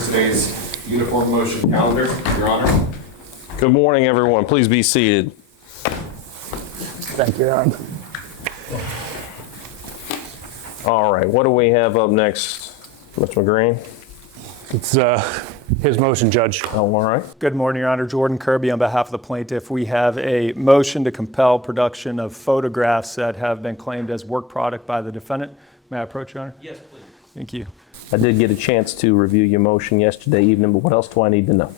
for today's uniform motion calendar, Your Honor. Good morning, everyone. Please be seated. Thank you, Your Honor. All right, what do we have up next, Mr. McGreen? It's his motion, Judge. Oh, all right. Good morning, Your Honor. Jordan Kirby on behalf of the plaintiff. We have a motion to compel production of photographs that have been claimed as work product by the defendant. May I approach, Your Honor? Yes, please. Thank you. I did get a chance to review your motion yesterday evening, but what else do I need to know?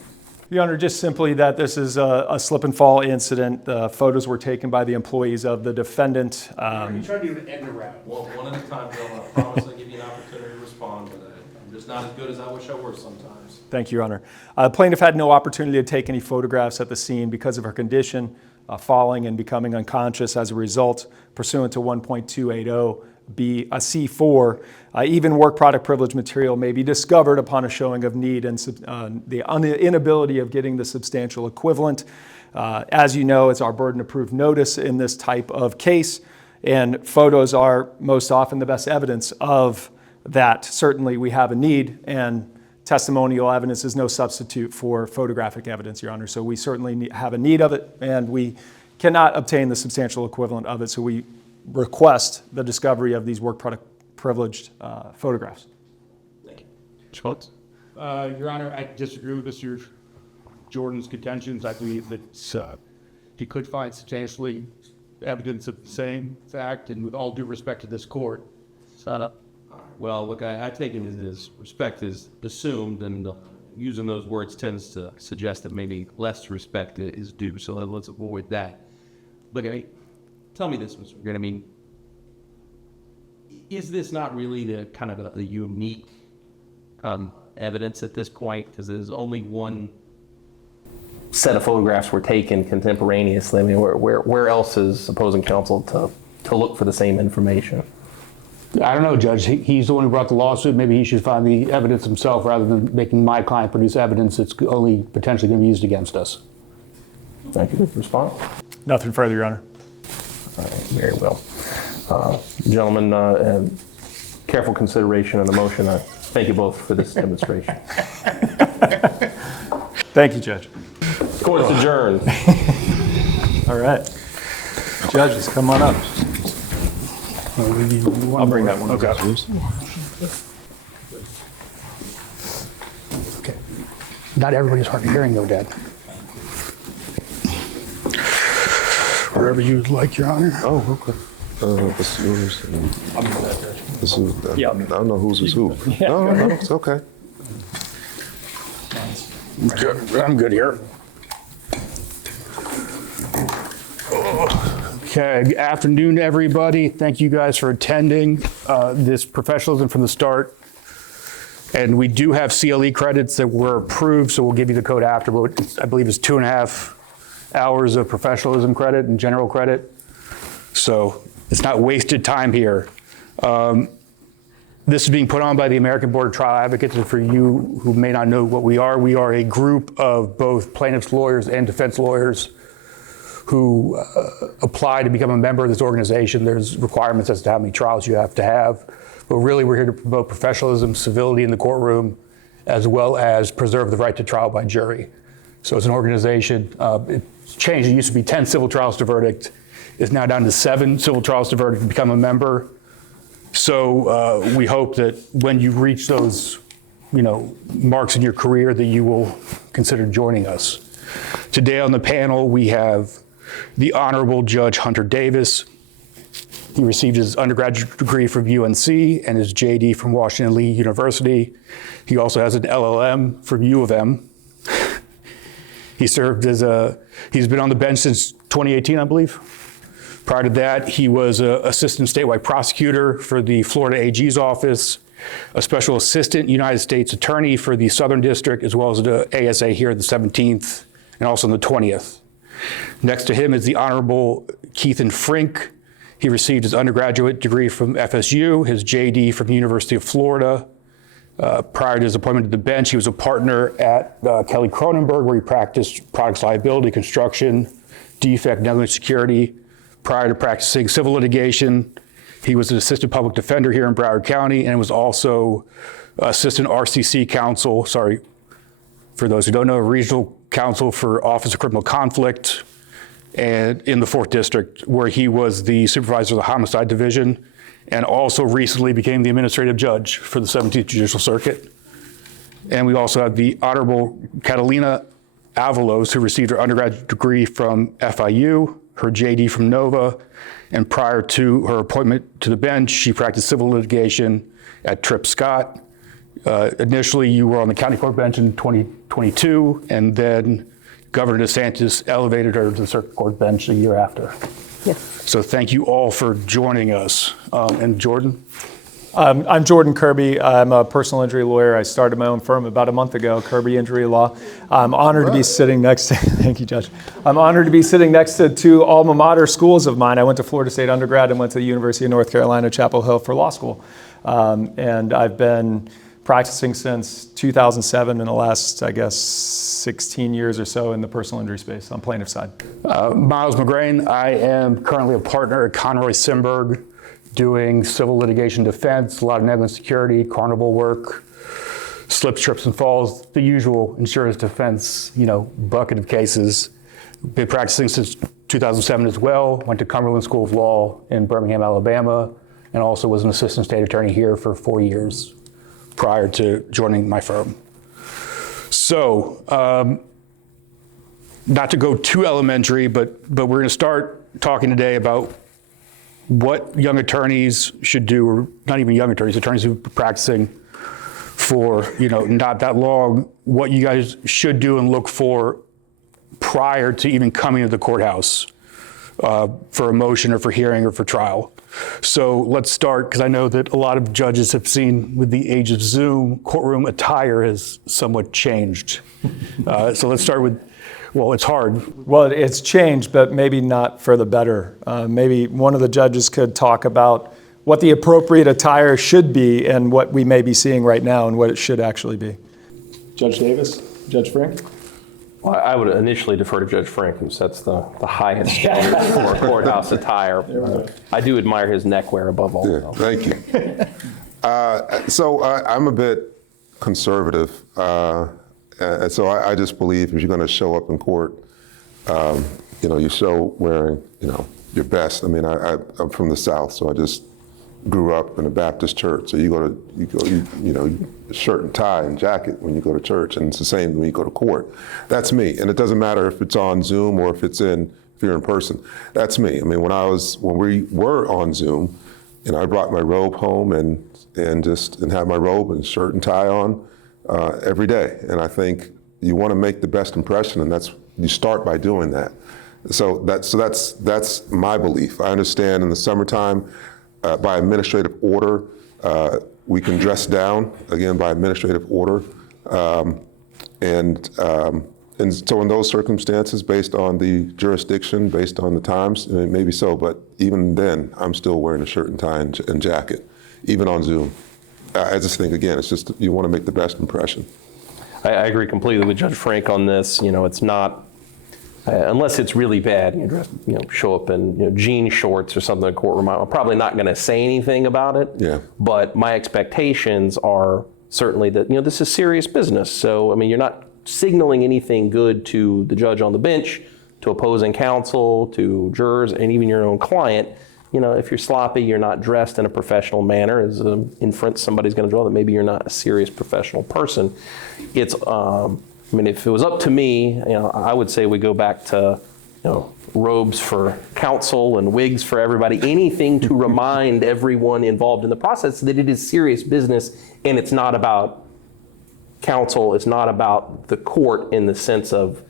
Your Honor, just simply that this is a slip and fall incident. The photos were taken by the employees of the defendant. You try to do an end around. Well, one at a time, Bill. I promise I'll give you an opportunity to respond, but I'm just not as good as I wish I were sometimes. Thank you, Your Honor. Plaintiff had no opportunity to take any photographs at the scene because of her condition, falling and becoming unconscious as a result, pursuant to 1.280. C4, even work product privilege material may be discovered upon a showing of need and the inability of getting the substantial equivalent. As you know, it's our burden to prove notice in this type of case, and photos are most often the best evidence of that. Certainly we have a need, and testimonial evidence is no substitute for photographic evidence, Your Honor. So we certainly have a need of it, and we cannot obtain the substantial equivalent of it, so we request the discovery of these work product privileged photographs. Thank you. Schultz? Your Honor, I disagree with Mr. Jordan's contentions. I believe that he could find substantially evidence of the same fact, and with all due respect to this court. Well, look, I take it as respect is assumed, and using those words tends to suggest that maybe less respect is due, so let's avoid that. Look, I mean, tell me this, Mr. McGreen, I mean, is this not really the kind of the unique evidence at this point? Because there's only one Set of photographs were taken contemporaneously. I mean, where else is opposing counsel to look for the same information? I don't know, Judge. He's the one who brought the lawsuit. Maybe he should find the evidence himself rather than making my client produce evidence that's only potentially going to be used against us. Thank you. Response? Nothing further, Your Honor. All right, very well. Gentlemen, careful consideration of the motion. I thank you both for this demonstration. Thank you, Judge. Court is adjourned. All right. Judges, come on up. I'll bring that one. Okay. Okay. Not everybody's hard of hearing, though, Dad. Wherever you'd like, Your Honor. Oh, okay. This is yours. This is, I don't know whose is who. No, it's okay. I'm good here. Okay, afternoon, everybody. Thank you guys for attending this professionalism from the start. And we do have CLE credits that were approved, so we'll give you the code after, but I believe it's 2.5 hours of professionalism credit and general credit. So it's not wasted time here. This is being put on by the American Board of Trial Advocates. And for you who may not know what we are a group of both plaintiffs' lawyers and defense lawyers who apply to become a member of this organization. There's requirements as to how many trials you have to have. But really, we're here to promote professionalism, civility in the courtroom, as well as preserve the right to trial by jury. So as an organization, it's changed. It used to be 10 civil trials to verdict. It's now down to 7 civil trials to verdict to become a member. So we hope that when you reach those, marks in your career, that you will consider joining us. Today on the panel, we have the Honorable Judge Hunter Davis. He received his undergraduate degree from UNC and his JD from Washington Lee University. He also has an LLM from U of M. He served he's been on the bench since 2018, I believe. Prior to that, he was an assistant statewide prosecutor for the Florida AG's office, a special assistant United States attorney for the Southern District, as well as the ASA here at the 17th and also on the 20th. Next to him is the Honorable Keathan Frink. He received his undergraduate degree from FSU, his JD from the University of Florida. Prior to his appointment to the bench, he was a partner at Kelly Cronenberg, where he practiced products liability, construction, defect, negligent security. Prior to practicing civil litigation, he was an assistant public defender here in Broward County and was also assistant RCC counsel, sorry, for those who don't know, regional counsel for Office of Criminal Conflict, and in the 4th District, where he was the supervisor of the Homicide Division, and also recently became the administrative judge for the 17th Judicial Circuit. And we also have the Honorable Catalina Avalos, who received her undergraduate degree from FIU, her JD from Nova, and prior to her appointment to the bench, she practiced civil litigation at Tripp Scott. Initially, you were on the county court bench in 2022, and then Governor DeSantis elevated her to the circuit court bench a year after. Yes. So thank you all for joining us. And Jordan? I'm Jordan Kirby. I'm a personal injury lawyer. I started my own firm about a month ago, Kirby Injury Law. I'm honored to be sitting next to, thank you, Judge. I'm honored to be sitting next to two alma mater schools of mine. I went to Florida State undergrad and went to the University of North Carolina, Chapel Hill for law school. And I've been practicing since 2007 in the last, I guess, 16 years or so in the personal injury space on plaintiff side. Miles McGrain. I am currently a partner at Conroy Simberg, doing civil litigation defense, a lot of negligent security, carnival work, slips, trips, and falls, the usual insurance defense, bucket of cases. Been practicing since 2007 as well. Went to Cumberland School of Law in Birmingham, Alabama, and also was an assistant state attorney here for 4 years prior to joining my firm. So, not to go too elementary, but we're going to start talking today about what young attorneys should do, or not even young attorneys, attorneys who've been practicing for not that long, what you guys should do and look for prior to even coming to the courthouse for a motion or for hearing or for trial. So let's start, because I know that a lot of judges have seen with the age of Zoom, courtroom attire has somewhat changed. So let's start with, well, it's hard. Well, it's changed, but maybe not for the better. Maybe one of the judges could talk about what the appropriate attire should be and what we may be seeing right now and what it should actually be. Judge Davis, Judge Frink? Well, I would initially defer to Judge Frink, who sets the highest standard for courthouse attire. I do admire his neckwear above all. Yeah, thank you. So I'm a bit conservative. And so I just believe if you're going to show up in court, you show wearing, your best. I mean, I'm from the South, so I just grew up in a Baptist church. So you go shirt and tie and jacket when you go to church, and it's the same when you go to court. That's me, and it doesn't matter if it's on Zoom or if you're in person. That's me. I mean, when we were on Zoom, I brought my robe home and had my robe and shirt and tie on every day. And I think you want to make the best impression, and you start by doing that. So that's my belief. I understand in the summertime, by administrative order, we can dress down, again, by administrative order. And so in those circumstances, based on the jurisdiction, based on the times, maybe so, but even then, I'm still wearing a shirt and tie and jacket, even on Zoom. I just think, again, it's just you want to make the best impression. I agree completely with Judge Frink on this. It's not, unless it's really bad, show up in jean shorts or something in the courtroom. I'm probably not going to say anything about it. Yeah. But my expectations are certainly that this is serious business. So you're not signaling anything good to the judge on the bench, to opposing counsel, to jurors, and even your own client. If you're sloppy, you're not dressed in a professional manner, as an inference somebody's going to draw that maybe you're not a serious professional person. It's, if it was up to me, I would say we go back to, robes for counsel and wigs for everybody, anything to remind everyone involved in the process that it is serious business and it's not about counsel, it's not about the court in the sense of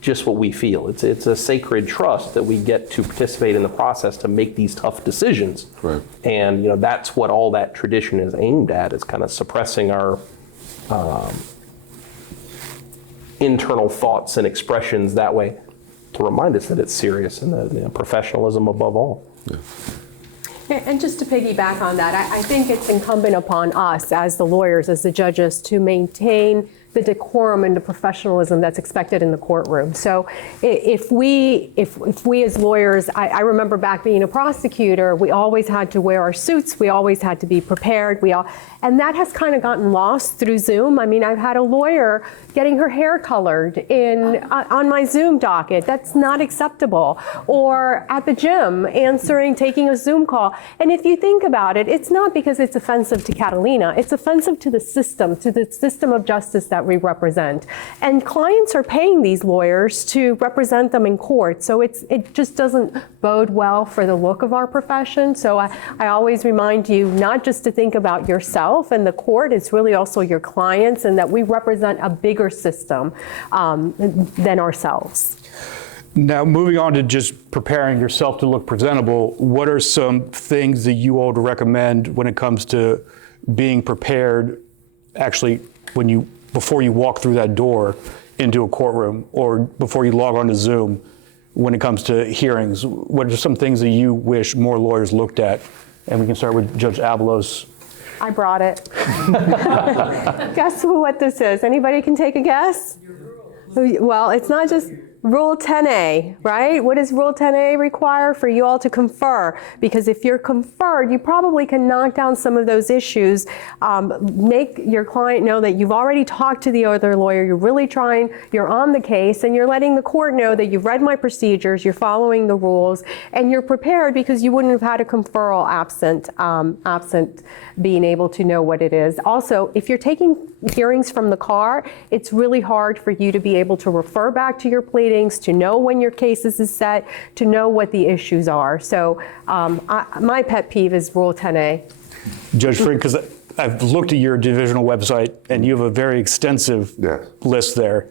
just what we feel. It's a sacred trust that we get to participate in the process to make these tough decisions. Right. And that's what all that tradition is aimed at, is kind of suppressing our internal thoughts and expressions that way to remind us that it's serious and that professionalism above all. Yeah. And just to piggyback on that, I think it's incumbent upon us as the lawyers, as the judges, to maintain the decorum and the professionalism that's expected in the courtroom. So if we as lawyers, I remember back being a prosecutor, we always had to wear our suits, we always had to be prepared, and that has kind of gotten lost through Zoom. I mean, I've had a lawyer getting her hair colored on my Zoom docket. That's not acceptable. Or at the gym, taking a Zoom call. And if you think about it, it's not because it's offensive to Catalina, it's offensive to the system of justice that we represent. And clients are paying these lawyers to represent them in court. So it just doesn't bode well for the look of our profession. So I always remind you not just to think about yourself and the court, it's really also your clients, and that we represent a bigger system than ourselves. Now, moving on to just preparing yourself to look presentable, what are some things that you all would recommend when it comes to being prepared, actually, before you walk through that door into a courtroom, or before you log on to Zoom, when it comes to hearings? What are some things that you wish more lawyers looked at? And we can start with Judge Avalos. I brought it. Guess what this is? Anybody can take a guess? Well, it's not just Rule 10A, right? What does Rule 10A require? For you all to confer, because if you're conferred, you probably can knock down some of those issues, make your client know that you've already talked to the other lawyer, you're really trying, you're on the case, and you're letting the court know that you've read my procedures, you're following the rules, and you're prepared, because you wouldn't have had a conferral absent being able to know what it is. Also, if you're taking hearings from the car, it's really hard for you to be able to refer back to your pleadings, to know when your cases is set, to know what the issues are. So my pet peeve is Rule 10A. Judge Frink, because I've looked at your divisional website, and you have a very extensive list there.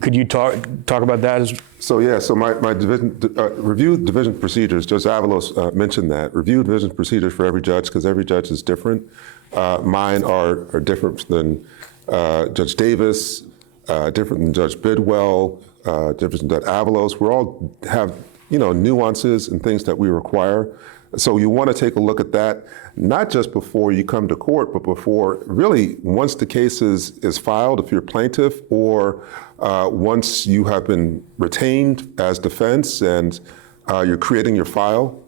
Could you talk about that? So my division, review division procedures, Judge Avalos mentioned that. Review division procedures for every judge, because every judge is different. Mine are different than Judge Davis, different than Judge Bidwell, different than Judge Avalos. We all have nuances and things that we require. So you want to take a look at that, not just before you come to court, but before, really, once the case is filed, if you're plaintiff, or once you have been retained as defense and you're creating your file.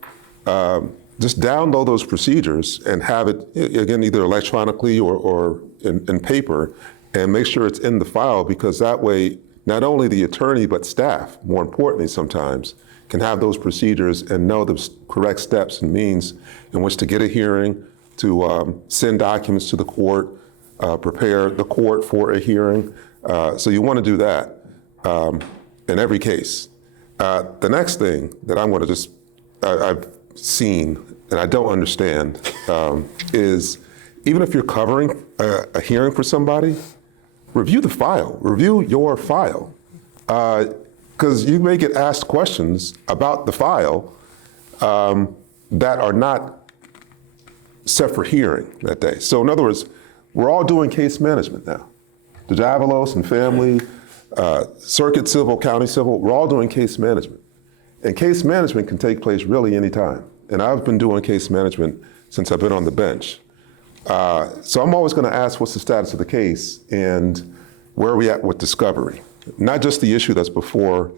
Just download those procedures and have it, again, either electronically or in paper, and make sure it's in the file, because that way, not only the attorney, but staff, more importantly sometimes, can have those procedures and know the correct steps and means in which to get a hearing, to send documents to the court, prepare the court for a hearing. So you want to do that in every case. The next thing that I'm going to I've seen, and I don't understand, is even if you're covering a hearing for somebody, review the file, review your file. Because you may get asked questions about the file that are not set for hearing that day. So in other words, we're all doing case management now. Judge Avalos and family, circuit civil, county civil, we're all doing case management. And case management can take place really anytime. And I've been doing case management since I've been on the bench. So I'm always going to ask, what's the status of the case and where are we at with discovery? Not just the issue that's before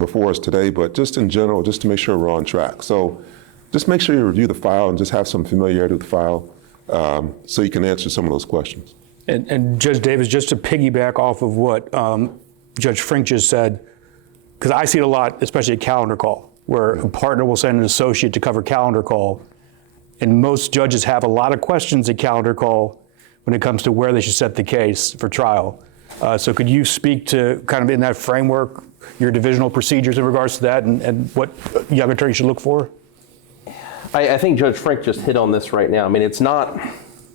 us today, but just in general, just to make sure we're on track. So just make sure you review the file and just have some familiarity with the file so you can answer some of those questions. And Judge Davis, just to piggyback off of what Judge Frink just said, because I see it a lot, especially at calendar call, where a partner will send an associate to cover calendar call, and most judges have a lot of questions at calendar call when it comes to where they should set the case for trial. So could you speak to, kind of in that framework, your divisional procedures in regards to that, and what young attorneys should look for? I think Judge Frink just hit on this right now. I mean, it's not,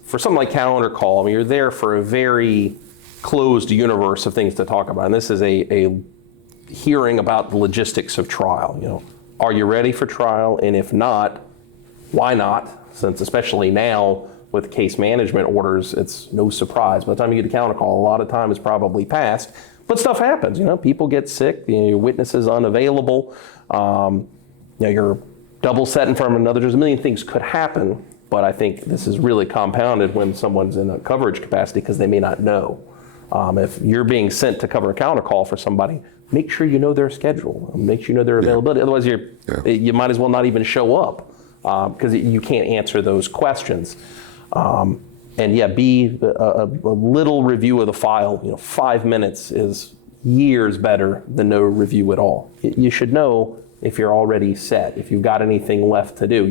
for something like calendar call, I mean, you're there for a very closed universe of things to talk about. And this is a hearing about the logistics of trial. Are you ready for trial? And if not, why not? Since especially now with case management orders, it's no surprise. By the time you get to counter call, a lot of time is probably passed. But stuff happens. People get sick. Your witness is unavailable. Your double set in front of another. There's a million things could happen, but I think this is really compounded when someone's in a coverage capacity because they may not know. If you're being sent to cover a counter call for somebody, make sure you know their schedule, make sure you know their availability. Otherwise, you might as well not even show up because you can't answer those questions. And yeah, be a little review of the file. 5 minutes is years better than no review at all. You should know if you're already set, if you've got anything left to do.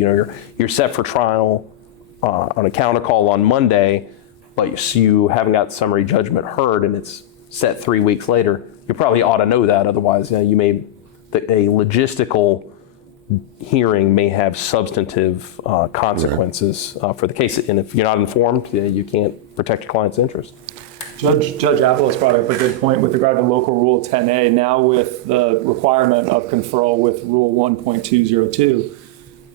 You're set for trial on a counter call on Monday, but you haven't got summary judgment heard and it's set 3 weeks later. You probably ought to know that. Otherwise, a logistical hearing may have substantive consequences for the case. And if you're not informed, you can't protect your client's interest. Judge Avalos brought up a good point with regard to local rule 10A. Now with the requirement of conferral with rule 1.202,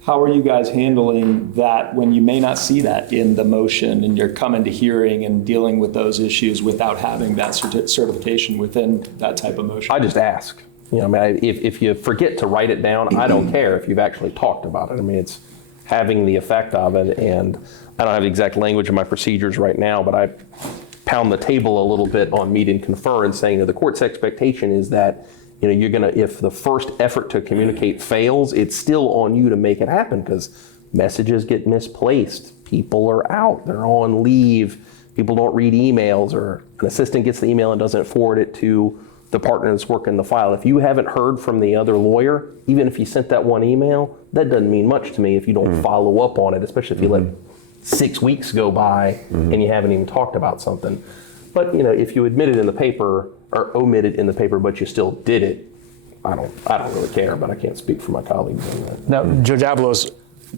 how are you guys handling that when you may not see that in the motion and you're coming to hearing and dealing with those issues without having that certification within that type of motion? I just ask. If you forget to write it down, I don't care if you've actually talked about it. It's having the effect of it, and I don't have the exact language in my procedures right now, but I pound the table a little bit on meet and confer and saying that the court's expectation is that you're gonna, if the first effort to communicate fails, it's still on you to make it happen because messages get misplaced. People are out, they're on leave, people don't read emails, or an assistant gets the email and doesn't forward it to the partner that's working the file. If you haven't heard from the other lawyer, even if you sent that one email, that doesn't mean much to me if you don't follow up on it, especially if you let 6 weeks go by and you haven't even talked about something. But if you admit it in the paper or omit it in the paper, but you still did it, I don't really care, but I can't speak for my colleagues on that. Now, Judge Avalos,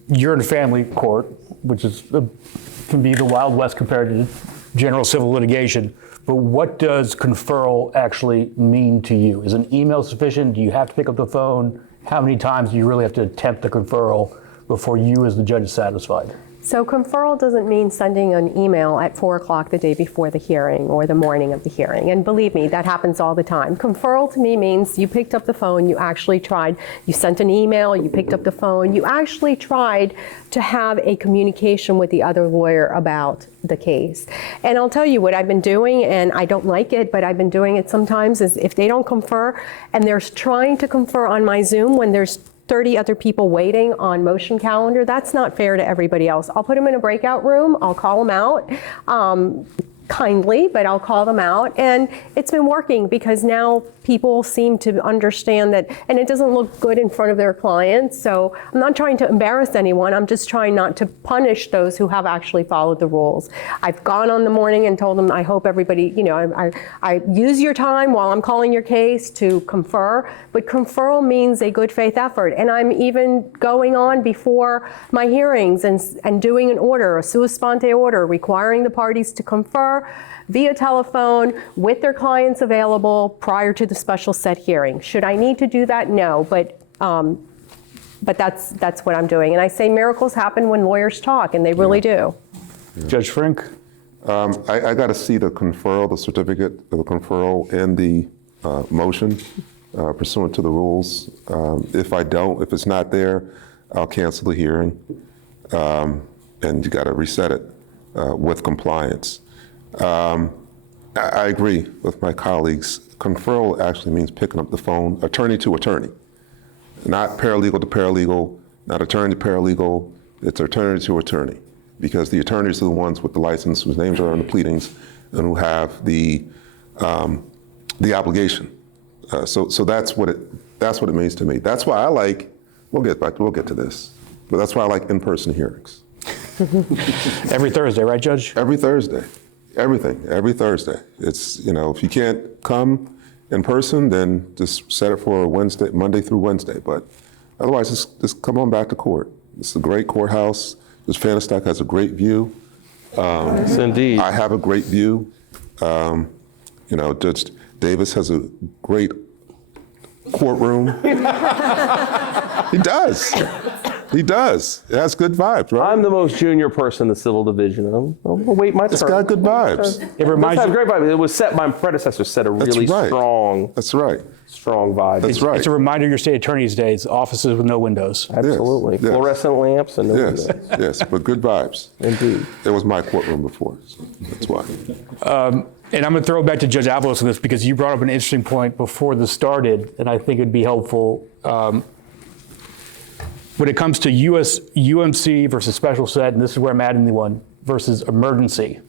you're in a family court, which can be the Wild West compared to general civil litigation. But what does conferral actually mean to you? Is an email sufficient? Do you have to pick up the phone? How many times do you really have to attempt the conferral before you as the judge is satisfied? So conferral doesn't mean sending an email at 4 o'clock the day before the hearing or the morning of the hearing. And believe me, that happens all the time. Conferral to me means you picked up the phone, you actually tried, you sent an email, you picked up the phone, you actually tried to have a communication with the other lawyer about the case. And I'll tell you what I've been doing, and I don't like it, but I've been doing it sometimes, is if they don't confer and they're trying to confer on my Zoom when there's 30 other people waiting on motion calendar, that's not fair to everybody else. I'll put them in a breakout room, I'll call them out kindly, but I'll call them out. And it's been working because now people seem to understand that, and it doesn't look good in front of their clients. So I'm not trying to embarrass anyone, I'm just trying not to punish those who have actually followed the rules. I've gone on the morning and told them, I hope everybody, I use your time while I'm calling your case to confer, but conferral means a good faith effort. And I'm even going on before my hearings and doing an order, a sua sponte order, requiring the parties to confer via telephone with their clients available prior to the special set hearing. Should I need to do that? No, but that's what I'm doing. And I say miracles happen when lawyers talk, and they really do. Judge Frink? I got to see the conferral, the certificate of the conferral in the motion pursuant to the rules. If it's not there, I'll cancel the hearing, and you got to reset it with compliance. I agree with my colleagues. Conferral actually means picking up the phone, attorney to attorney, not paralegal to paralegal, not attorney to paralegal. It's attorney to attorney, because the attorneys are the ones with the license, whose names are on the pleadings, and who have the obligation. So that's what it means to me. That's why I like. We'll get to this, but that's why I like in-person hearings. Every Thursday, right, Judge? Every Thursday. Every Thursday. It's, if you can't come in person, then just set it for Monday through Wednesday. But otherwise, just come on back to court. It's a great courthouse. Judge Fanistock has a great view. Yes, indeed. I have a great view. Judge Davis has a great courtroom. He does. He does. It has good vibes, right? I'm the most junior person in the civil division, and I'll wait my turn. It's got good vibes. It reminds It you. great vibes. It was set. My predecessor set a really right. strong That's right. vibe. That's right. It's a reminder of your state attorney's days, offices with no windows. Absolutely. Yes. Fluorescent lamps and no Yes, windows. yes, but good vibes. Indeed. It was my courtroom before, so that's why. And I'm going to throw it back to Judge Avalos on this because you brought up an interesting point before this started, and I think it'd be helpful. When it comes to UMC versus special set, and this is where I'm adding the one, versus emergency,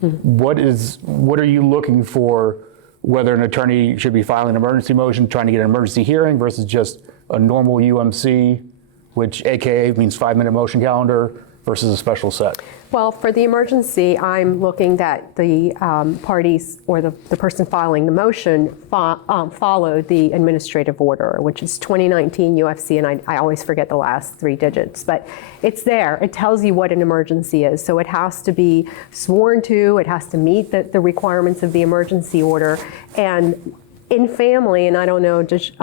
what are you looking for, whether an attorney should be filing an emergency motion, trying to get an emergency hearing versus just a normal UMC, which AKA means 5-minute motion calendar, versus a special set? Well, for the emergency, I'm looking that the parties or the person filing the motion follow the administrative order, which is 2019 UFC, and I always forget the last 3 digits, but it's there. It tells you what an emergency is. So it has to be sworn to, it has to meet the requirements of the emergency order. And in family, and I don't know, Judge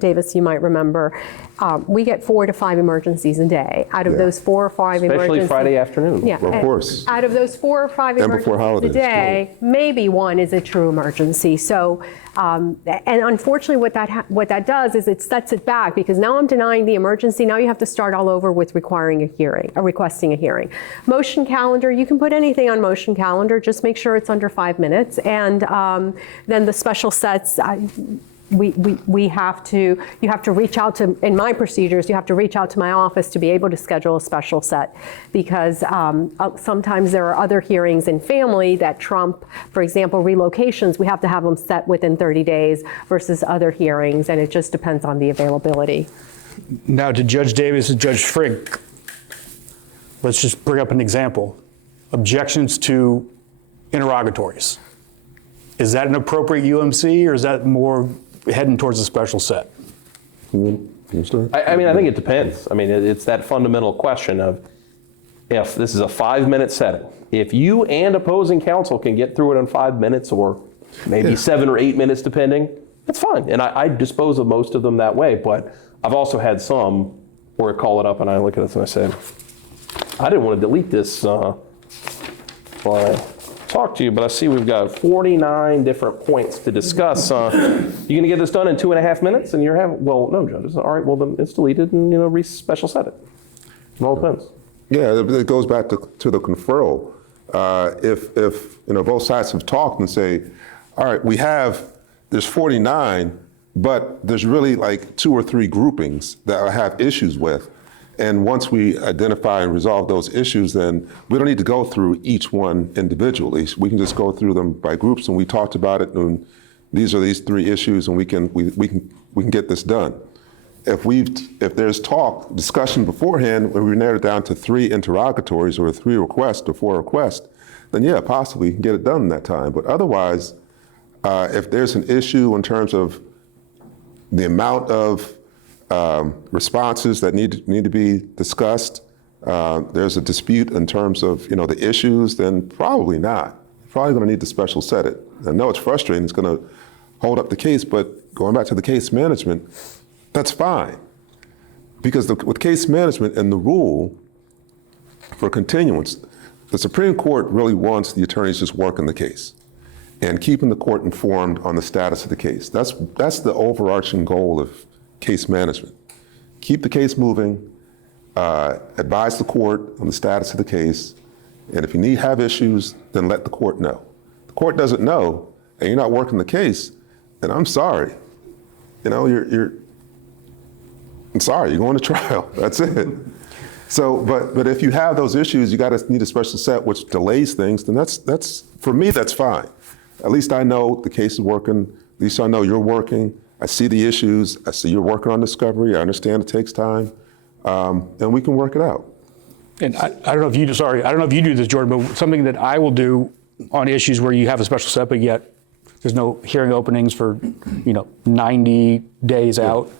Davis, you might remember, we get 4 to 5 emergencies a day. Out of those 4 or 5 emergencies. Especially Friday afternoon. Yeah. Of course. Out of those 4 or 5 And before emergencies a holidays, day, maybe one is a true emergency. So, and unfortunately what that does is it sets it back, because now I'm denying the emergency. Now you have to start all over with requiring a hearing, or requesting a hearing. Motion calendar, you can put anything on motion calendar, just make sure it's under 5 minutes. And then the special sets, you have to reach out to, in my procedures, you have to reach out to my office to be able to schedule a special set, because sometimes there are other hearings in family that trump, for example, relocations. We have to have them set within 30 days versus other hearings, and it just depends on the availability. Now, to Judge Davis and Judge Frink, let's just bring up an example. Objections to interrogatories. Is that an appropriate UMC, or is that more heading towards a special set? I mean, I think it depends. I mean, it's that fundamental question of, if this is a 5-minute setting, if you and opposing counsel can get through it in 5 minutes, or maybe 7 or 8 minutes depending, that's fine. And I dispose of most of them that way. But I've also had some where I call it up and I look at it and I say, I didn't want to delete this while I talk to you, but I see we've got 49 different points to discuss. You going to get this done in 2.5 minutes? And you're having, well, no, Judge. All right, well, then it's deleted, and special set it. It all depends. Yeah, it goes back to the conferral. If both sides have talked and say, all right, there's 49, but there's really like 2 or 3 groupings that I have issues with. And once we identify and resolve those issues, then we don't need to go through each one individually. We can just go through them by groups, and we talked about it, and these are these 3 issues, and we can get this done. If there's discussion beforehand, when we narrow it down to 3 interrogatories or 3 requests or 4 requests, then yeah, possibly you can get it done in that time. But otherwise, if there's an issue in terms of the amount of responses that need to be discussed, there's a dispute in terms of the issues, then probably not. Probably going to need to special set it. I know it's frustrating, it's going to hold up the case, but going back to the case management, that's fine. Because with case management and the rule for continuance, the Supreme Court really wants the attorneys just working the case and keeping the court informed on the status of the case. That's the overarching goal of case management. Keep the case moving, advise the court on the status of the case, and if you have issues, then let the court know. The court doesn't know, and you're not working the case, then I'm sorry. I'm sorry, you're going to trial. That's it. So, but if you have those issues, you need a special set which delays things, then that's for me, that's fine. At least I know the case is working. At least I know you're working. I see the issues. I see you're working on discovery. I understand it takes time, and we can work it out. And I don't know if you do this, Jordan, but something that I will do on issues where you have a special set, but yet there's no hearing openings for 90 days out,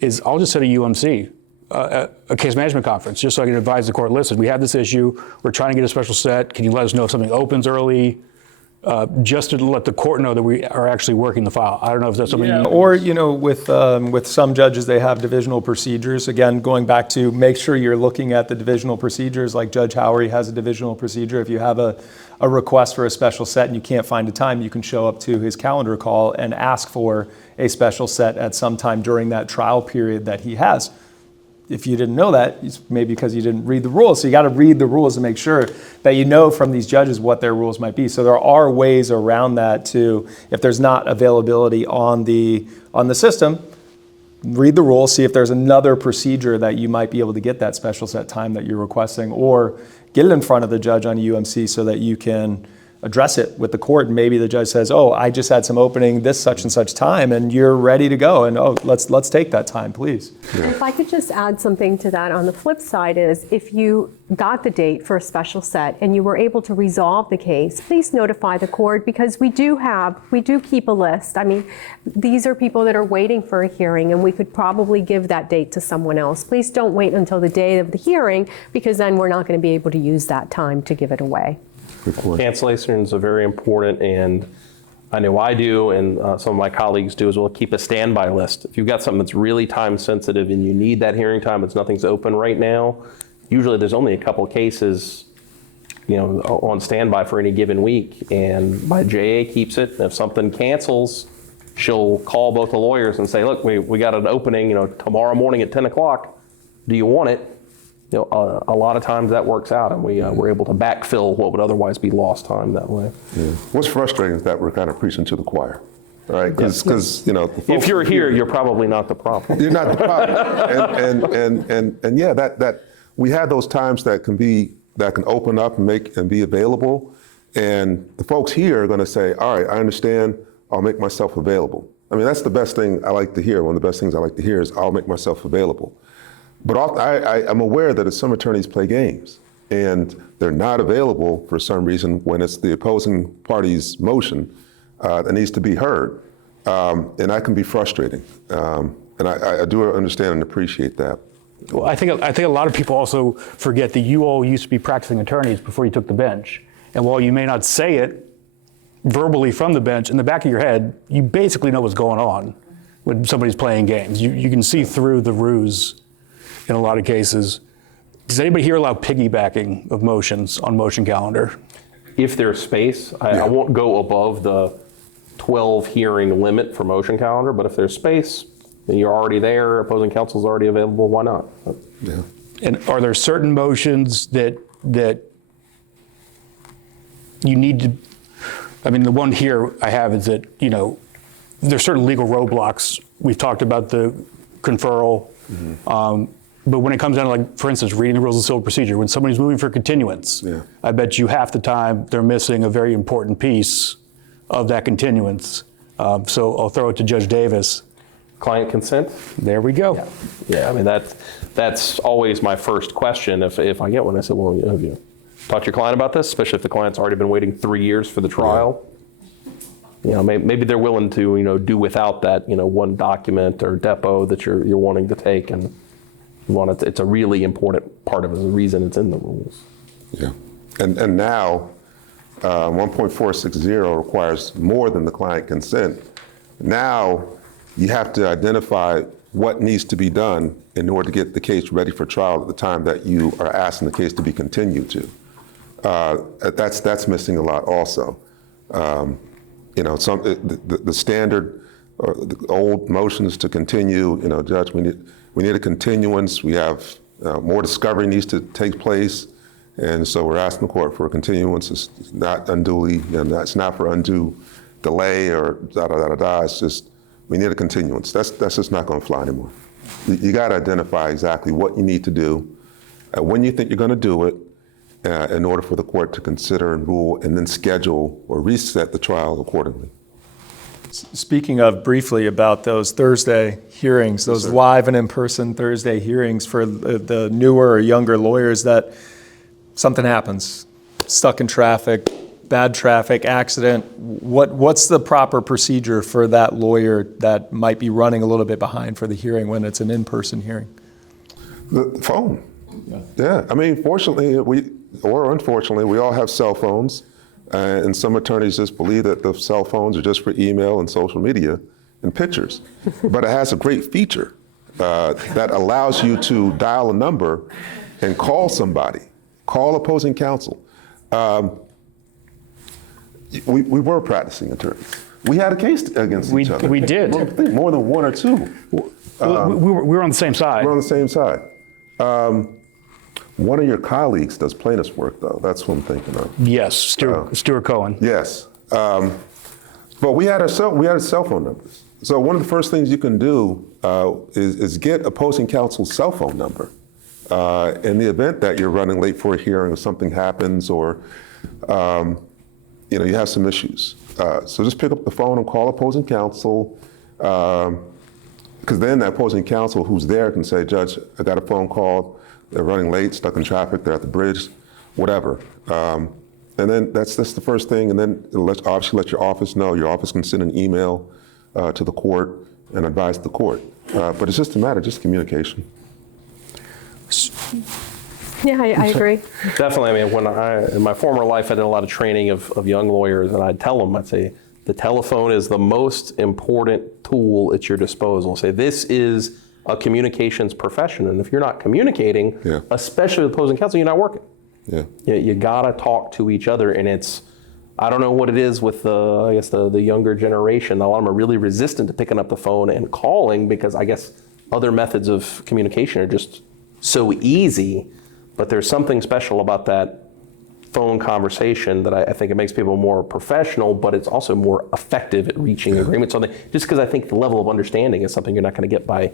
is I'll just set a UMC, a case management conference, just so I can advise the court, listen, we have this issue, we're trying to get a special set, can you let us know if something opens early? just to let the court know that we are actually working the file. I don't know if that's something Or, with some judges, they have divisional procedures. Again, going back to make sure you're looking at the divisional procedures, like Judge Howery has a divisional procedure. If you have a request for a special set and you can't find a time, you can show up to his calendar call and ask for a special set at some time during that trial period that he has. If you didn't know that, it's maybe because you didn't read the rules. So you got to read the rules to make sure that you know from these judges what their rules might be. So there are ways around that too. If there's not availability on the system, read the rules, see if there's another procedure that you might be able to get that special set time that you're requesting, or get it in front of the judge on a UMC so that you can address it with the court. And maybe the judge says, oh, I just had some opening this such and such time and you're ready to go. And let's take that time, please. If I could just add something to that, on the flip side is if you got the date for a special set and you were able to resolve the case, please notify the court, because we do keep a list. I mean, these are people that are waiting for a hearing and we could probably give that date to someone else. Please don't wait until the day of the hearing, because then we're not going to be able to use that time to give it away. Cancellations are very important, and I know I do, and some of my colleagues do as well. Keep a standby list. If you've got something that's really time sensitive and you need that hearing time, but nothing's open right now, usually there's only a couple of cases, on standby for any given week, and my JA keeps it. And if something cancels, she'll call both the lawyers and say, look, we got an opening, tomorrow morning at 10 o'clock. Do you want it? A lot of times that works out, and we're able to backfill what would otherwise be lost time that way. Yeah. What's frustrating is that we're kind of preaching to the choir, right? Because if you're here, you're probably not the problem. You're not the problem, and yeah, that we have those times that can open up and be available, and the folks here are going to say, all right, I understand. I'll make myself available. I mean, that's the best thing I like to hear. One of the best things I like to hear is I'll make myself available. But I'm aware that some attorneys play games, and they're not available for some reason when it's the opposing party's motion that needs to be heard, and that can be frustrating. And I do understand and appreciate that. Well, I think a lot of people also forget that you all used to be practicing attorneys before you took the bench, and while you may not say it verbally from the bench, in the back of your head, you basically know what's going on when somebody's playing games. You can see through the ruse. In a lot of cases. Does anybody here allow piggybacking of motions on motion calendar? If there's space, I won't go above the 12 hearing limit for motion calendar, but if there's space, then you're already there, opposing counsel's already available, why not? Yeah. And are there certain motions that you need to, I mean, the one here I have is that, there's certain legal roadblocks. We've talked about the conferral, but when it comes down to, like, for instance, reading the rules of civil procedure, when somebody's moving for continuance, I bet you half the time they're missing a very important piece of that continuance. So I'll throw it to Judge Davis. Client consent? There we go. Yeah, I mean, that's always my first question if I get one. I said, well, have you talked to your client about this, especially if the client's already been waiting 3 years for the trial? Maybe they're willing to, do without that, one document or depot that you're wanting to take, and it's a really important part of it, the reason it's in the rules. Yeah, and now 1.460 requires more than the client consent. Now you have to identify what needs to be done in order to get the case ready for trial at the time that you are asking the case to be continued to. That's missing a lot also. The standard or the old motions to continue, Judge, we need a continuance. We have more discovery needs to take place. And so we're asking the court for a continuance. It's not unduly, it's not for undue delay or da-da-da-da-da. It's just, we need a continuance. That's just not going to fly anymore. You got to identify exactly what you need to do, when you think you're going to do it, in order for the court to consider and rule, and then schedule or reset the trial accordingly. Speaking of briefly about those Thursday hearings, those live and in-person Thursday hearings for the newer or younger lawyers, that something happens, stuck in traffic, bad traffic, accident, what's the proper procedure for that lawyer that might be running a little bit behind for the hearing when it's an in-person hearing? The phone. Yeah. I mean, fortunately, or unfortunately, we all have cell phones. And some attorneys just believe that the cell phones are just for email and social media and pictures. But it has a great feature that allows you to dial a number and call somebody, call opposing counsel. We were practicing attorneys. We had a case against each other. We did. I think more than one or two. We were on the same side. We're on the same side. One of your colleagues does plaintiff's work, though. That's what I'm thinking of. Yes, Stuart Cohen. Yes. But we had our cell phone numbers. So one of the first things you can do is get opposing counsel's cell phone number. In the event that you're running late for a hearing or something happens or you have some issues. So just pick up the phone and call opposing counsel, because then the opposing counsel who's there can say, Judge, I got a phone call, they're running late, stuck in traffic, they're at the bridge, whatever. And then that's the first thing, and then it'll obviously let your office know. Your office can send an email to the court and advise the court. But it's just a matter of just communication. Yeah, I agree. Definitely. I mean, in my former life, I did a lot of training of young lawyers, and I'd tell them, I'd say, the telephone is the most important tool at your disposal. Say, this is a communications profession, and if you're not communicating, especially with opposing counsel, you're not working. Yeah. You gotta talk to each other, and it's, I don't know what it is with the younger generation. A lot of them are really resistant to picking up the phone and calling because I guess other methods of communication are just so easy. But there's something special about that phone conversation that I think it makes people more professional, but it's also more effective at reaching agreements on it. Just because I think the level of understanding is something you're not going to get by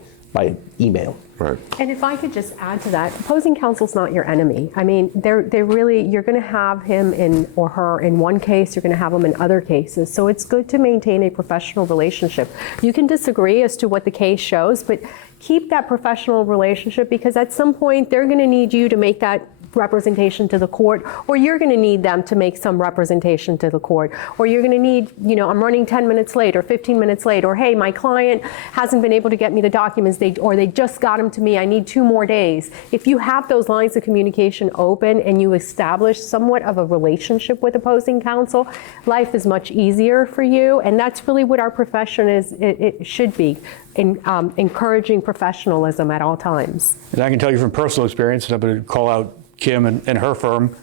email. Right. And if I could just add to that, opposing counsel's not your enemy. I mean, they're really, you're going to have him or her in one case, you're going to have them in other cases. So it's good to maintain a professional relationship. You can disagree as to what the case shows, but keep that professional relationship, because at some point they're going to need you to make that representation to the court, or you're going to need them to make some representation to the court, or you're going to need, I'm running 10 minutes late or 15 minutes late, or hey, my client hasn't been able to get me the documents, or they just got them to me, I need 2 more days. If you have those lines of communication open and you establish somewhat of a relationship with opposing counsel, life is much easier for you, and that's really what our profession is. It should be. Encouraging professionalism at all times. And I can tell you from personal experience, and I'm going to call out Kim and her firm.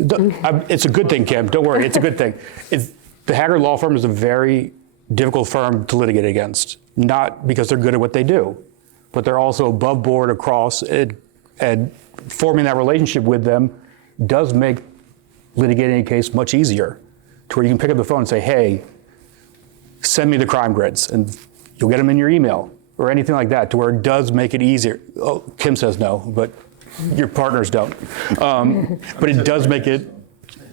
It's a good thing, Kim. Don't worry, it's a good thing. The Haggard Law Firm is a very difficult firm to litigate against, not because they're good at what they do, but they're also above board across it, and forming that relationship with them does make litigating a case much easier, to where you can pick up the phone and say, hey, send me the crime grids, and you'll get them in your email or anything like that, to where it does make it easier. Oh, Kim says no, but your partners don't. But it does make it,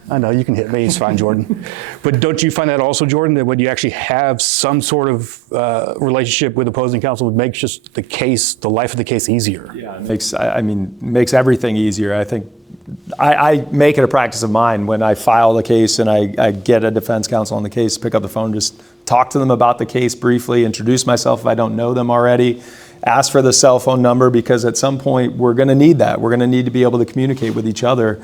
I know, you can hit me, it's fine, Jordan. But don't you find that also, Jordan, that when you actually have some sort of relationship with opposing counsel, it makes just the life of the case easier? Yeah, it makes everything easier. I think I make it a practice of mine when I file the case and I get a defense counsel on the case, pick up the phone, just talk to them about the case briefly, introduce myself if I don't know them already, ask for the cell phone number, because at some point we're going to need that. We're going to need to be able to communicate with each other.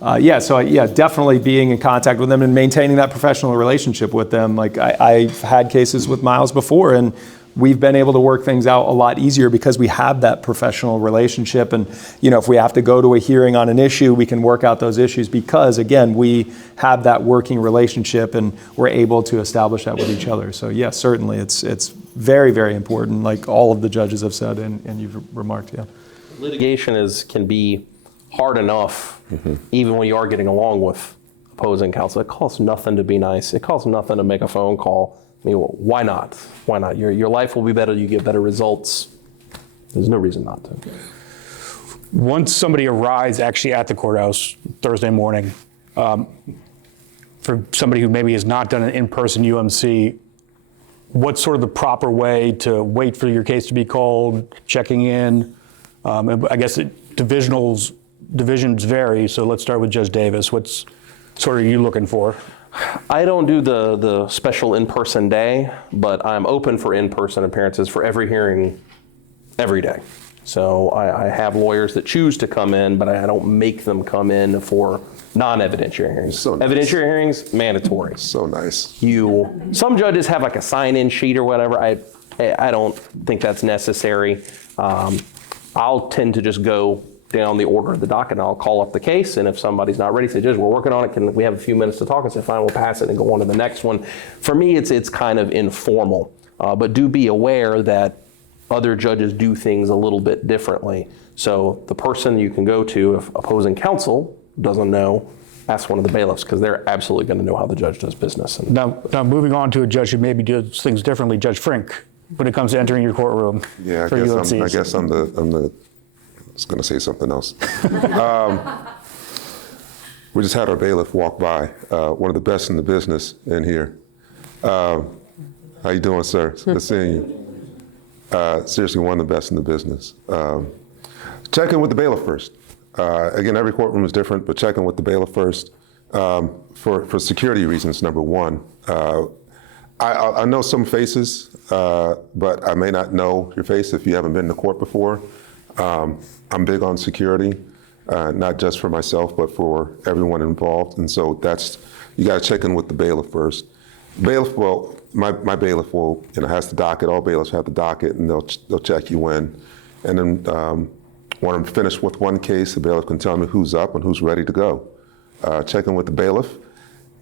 Definitely being in contact with them and maintaining that professional relationship with them. Like I've had cases with Miles before, and we've been able to work things out a lot easier because we have that professional relationship. And if we have to go to a hearing on an issue, we can work out those issues because, again, we have that working relationship and we're able to establish that with each other. So yes, certainly it's very, very important, like all of the judges have said and you've remarked. Yeah. Litigation can be hard enough, even when you are getting along with opposing counsel. It costs nothing to be nice. It costs nothing to make a phone call. I mean, why not? Why not? Your life will be better. You get better results. There's no reason not to. Once somebody arrives actually at the courthouse Thursday morning, for somebody who maybe has not done an in-person UMC, what's sort of the proper way to wait for your case to be called, checking in? I guess divisions vary, so let's start with Judge Davis. What's sort of you looking for? I don't do the special in-person day, but I'm open for in-person appearances for every hearing every day. So I have lawyers that choose to come in, but I don't make them come in for non-evidentiary hearings. So nice. Evidentiary hearings, mandatory. So nice. Some judges have like a sign-in sheet or whatever. I don't think that's necessary. I'll tend to just go down the order of the docket, and I'll call up the case, and if somebody's not ready, say, Judge, we're working on it, can we have a few minutes to talk? I say, fine, we'll pass it and go on to the next one. For me, it's kind of informal, but do be aware that other judges do things a little bit differently. So the person you can go to, if opposing counsel doesn't know, ask one of the bailiffs, because they're absolutely going to know how the judge does business. And Now moving on to a judge who maybe does things differently, Judge Frink, when it comes to entering your courtroom. Yeah, for I UMCs. guess I'm the. I was going to say something else. We just had our bailiff walk by, one of the best in the business in here. How you doing, sir? Good seeing you. Seriously, one of the best in the business. Check in with the bailiff first. Again, every courtroom is different, but check in with the bailiff first for security reasons, number one. I know some faces, but I may not know your face if you haven't been to court before. I'm big on security, not just for myself, but for everyone involved. And so you got to check in with the bailiff first. Bailiff will, my bailiff will, has the docket. All bailiffs have the docket, and they'll check you in. And then when I'm finished with one case, the bailiff can tell me who's up and who's ready to go. Check in with the bailiff,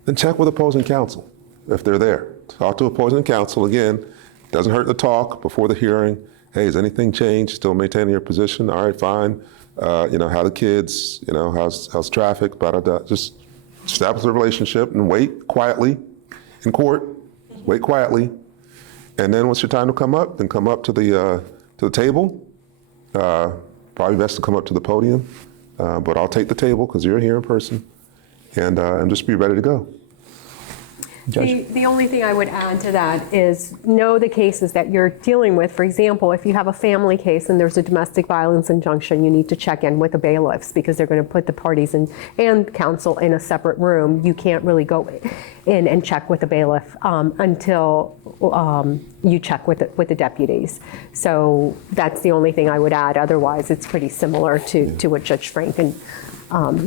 then check with opposing counsel if they're there. Talk to opposing counsel again. Doesn't hurt to talk before the hearing. Hey, has anything changed? Still maintaining your position? All right, fine. How the kids? How's traffic? Blah, blah, blah. Just establish a relationship and wait quietly in court. Wait quietly, and then once your time to come up, then come up to the table. Probably best to come up to the podium, but I'll take the table because you're here in person, and just be ready to go. The only thing I would add to that is know the cases that you're dealing with. For example, if you have a family case and there's a domestic violence injunction, you need to check in with the bailiffs because they're going to put the parties and counsel in a separate room. You can't really go in and check with the bailiff until you check with the deputies. So that's the only thing I would add. Otherwise, it's pretty similar to what Judge Frink and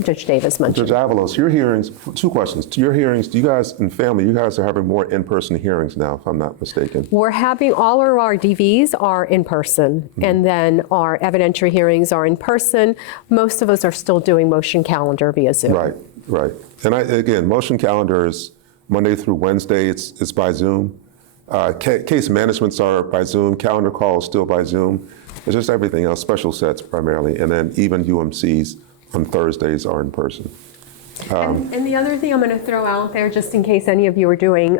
Judge Davis mentioned. Judge Avalos, your hearings, two questions. To your hearings, do you guys in family, you guys are having more in-person hearings now, if I'm not mistaken? We're having all of our DVs are in person, and then our evidentiary hearings are in person. Most of us are still doing motion calendar via Zoom. Right. And again, motion calendar is Monday through Wednesday, it's by Zoom. Case managements are by Zoom, calendar calls still by Zoom. It's just everything else, special sets primarily, and then even UMCs on Thursdays are in person. And the other thing I'm going to throw out there, just in case any of you are doing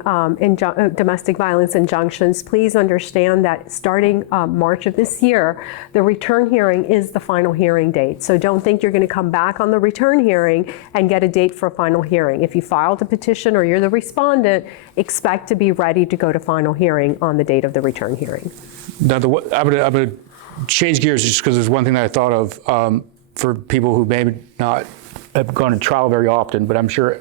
domestic violence injunctions, please understand that starting March of this year, the return hearing is the final hearing date. So don't think you're going to come back on the return hearing and get a date for a final hearing. If you filed a petition or you're the respondent, expect to be ready to go to final hearing on the date of the return hearing. Now, I'm going to change gears just because there's one thing that I thought of for people who may not have gone to trial very often, but I'm sure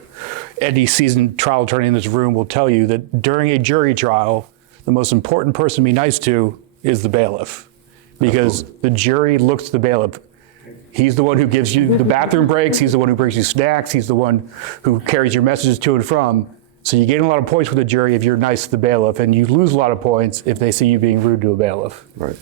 any seasoned trial attorney in this room will tell you that during a jury trial, the most important person to be nice to is the bailiff, because the jury looks to the bailiff. He's the one who gives you the bathroom breaks, he's the one who brings you snacks, he's the one who carries your messages to and from. So you gain a lot of points with the jury if you're nice to the bailiff, and you lose a lot of points if they see you being rude to a bailiff. Right.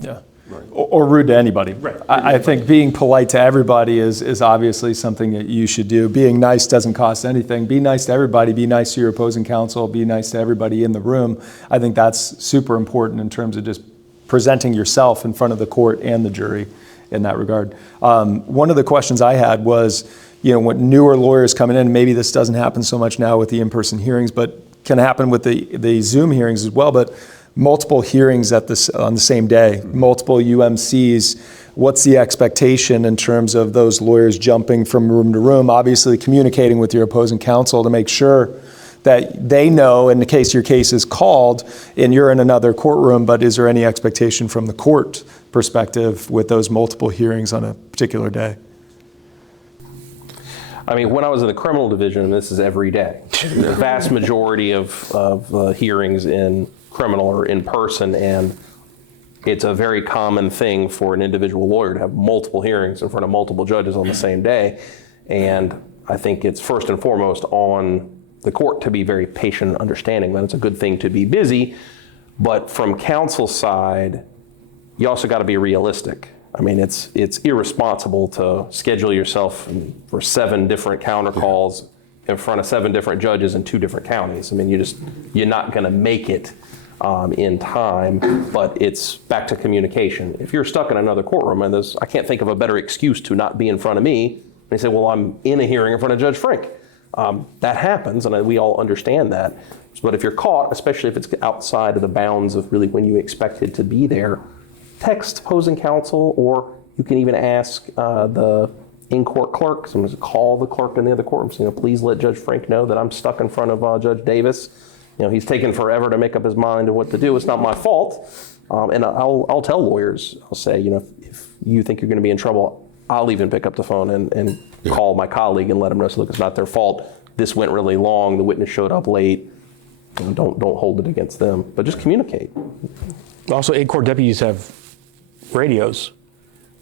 Yeah. Or rude to anybody. Right. I think being polite to everybody is obviously something that you should do. Being nice doesn't cost anything. Be nice to everybody. Be nice to your opposing counsel. Be nice to everybody in the room. I think that's super important in terms of just presenting yourself in front of the court and the jury in that regard. One of the questions I had was, when newer lawyers coming in, maybe this doesn't happen so much now with the in-person hearings, but can happen with the Zoom hearings as well, but multiple hearings on the same day, multiple UMCs. What's the expectation in terms of those lawyers jumping from room to room, obviously communicating with your opposing counsel to make sure that they know in the case your case is called and you're in another courtroom, but is there any expectation from the court perspective with those multiple hearings on a particular day? I mean, when I was in the criminal division, this is every day. The vast majority of hearings in criminal or in person, and it's a very common thing for an individual lawyer to have multiple hearings in front of multiple judges on the same day. And I think it's first and foremost on the court to be very patient and understanding that it's a good thing to be busy. But from counsel's side, you also got to be realistic. I mean, it's irresponsible to schedule yourself for 7 different counter calls in front of 7 different judges in 2 different counties. I mean, you're not going to make it in time, but it's back to communication. If you're stuck in another courtroom, and I can't think of a better excuse to not be in front of me, and they say, well, I'm in a hearing in front of Judge Frink. That happens, and we all understand that. But if you're caught, especially if it's outside of the bounds of really when you expected to be there, text opposing counsel, or you can even ask the in-court clerk, sometimes call the clerk in the other courtroom, so, please let Judge Frink know that I'm stuck in front of Judge Davis. He's taken forever to make up his mind of what to do. It's not my fault. And I'll tell lawyers, I'll say, if you think you're going to be in trouble, I'll even pick up the phone and call my colleague and let them know, so look, it's not their fault. This went really long. The witness showed up late. Don't hold it against them, but just communicate. Also, in-court deputies have radios.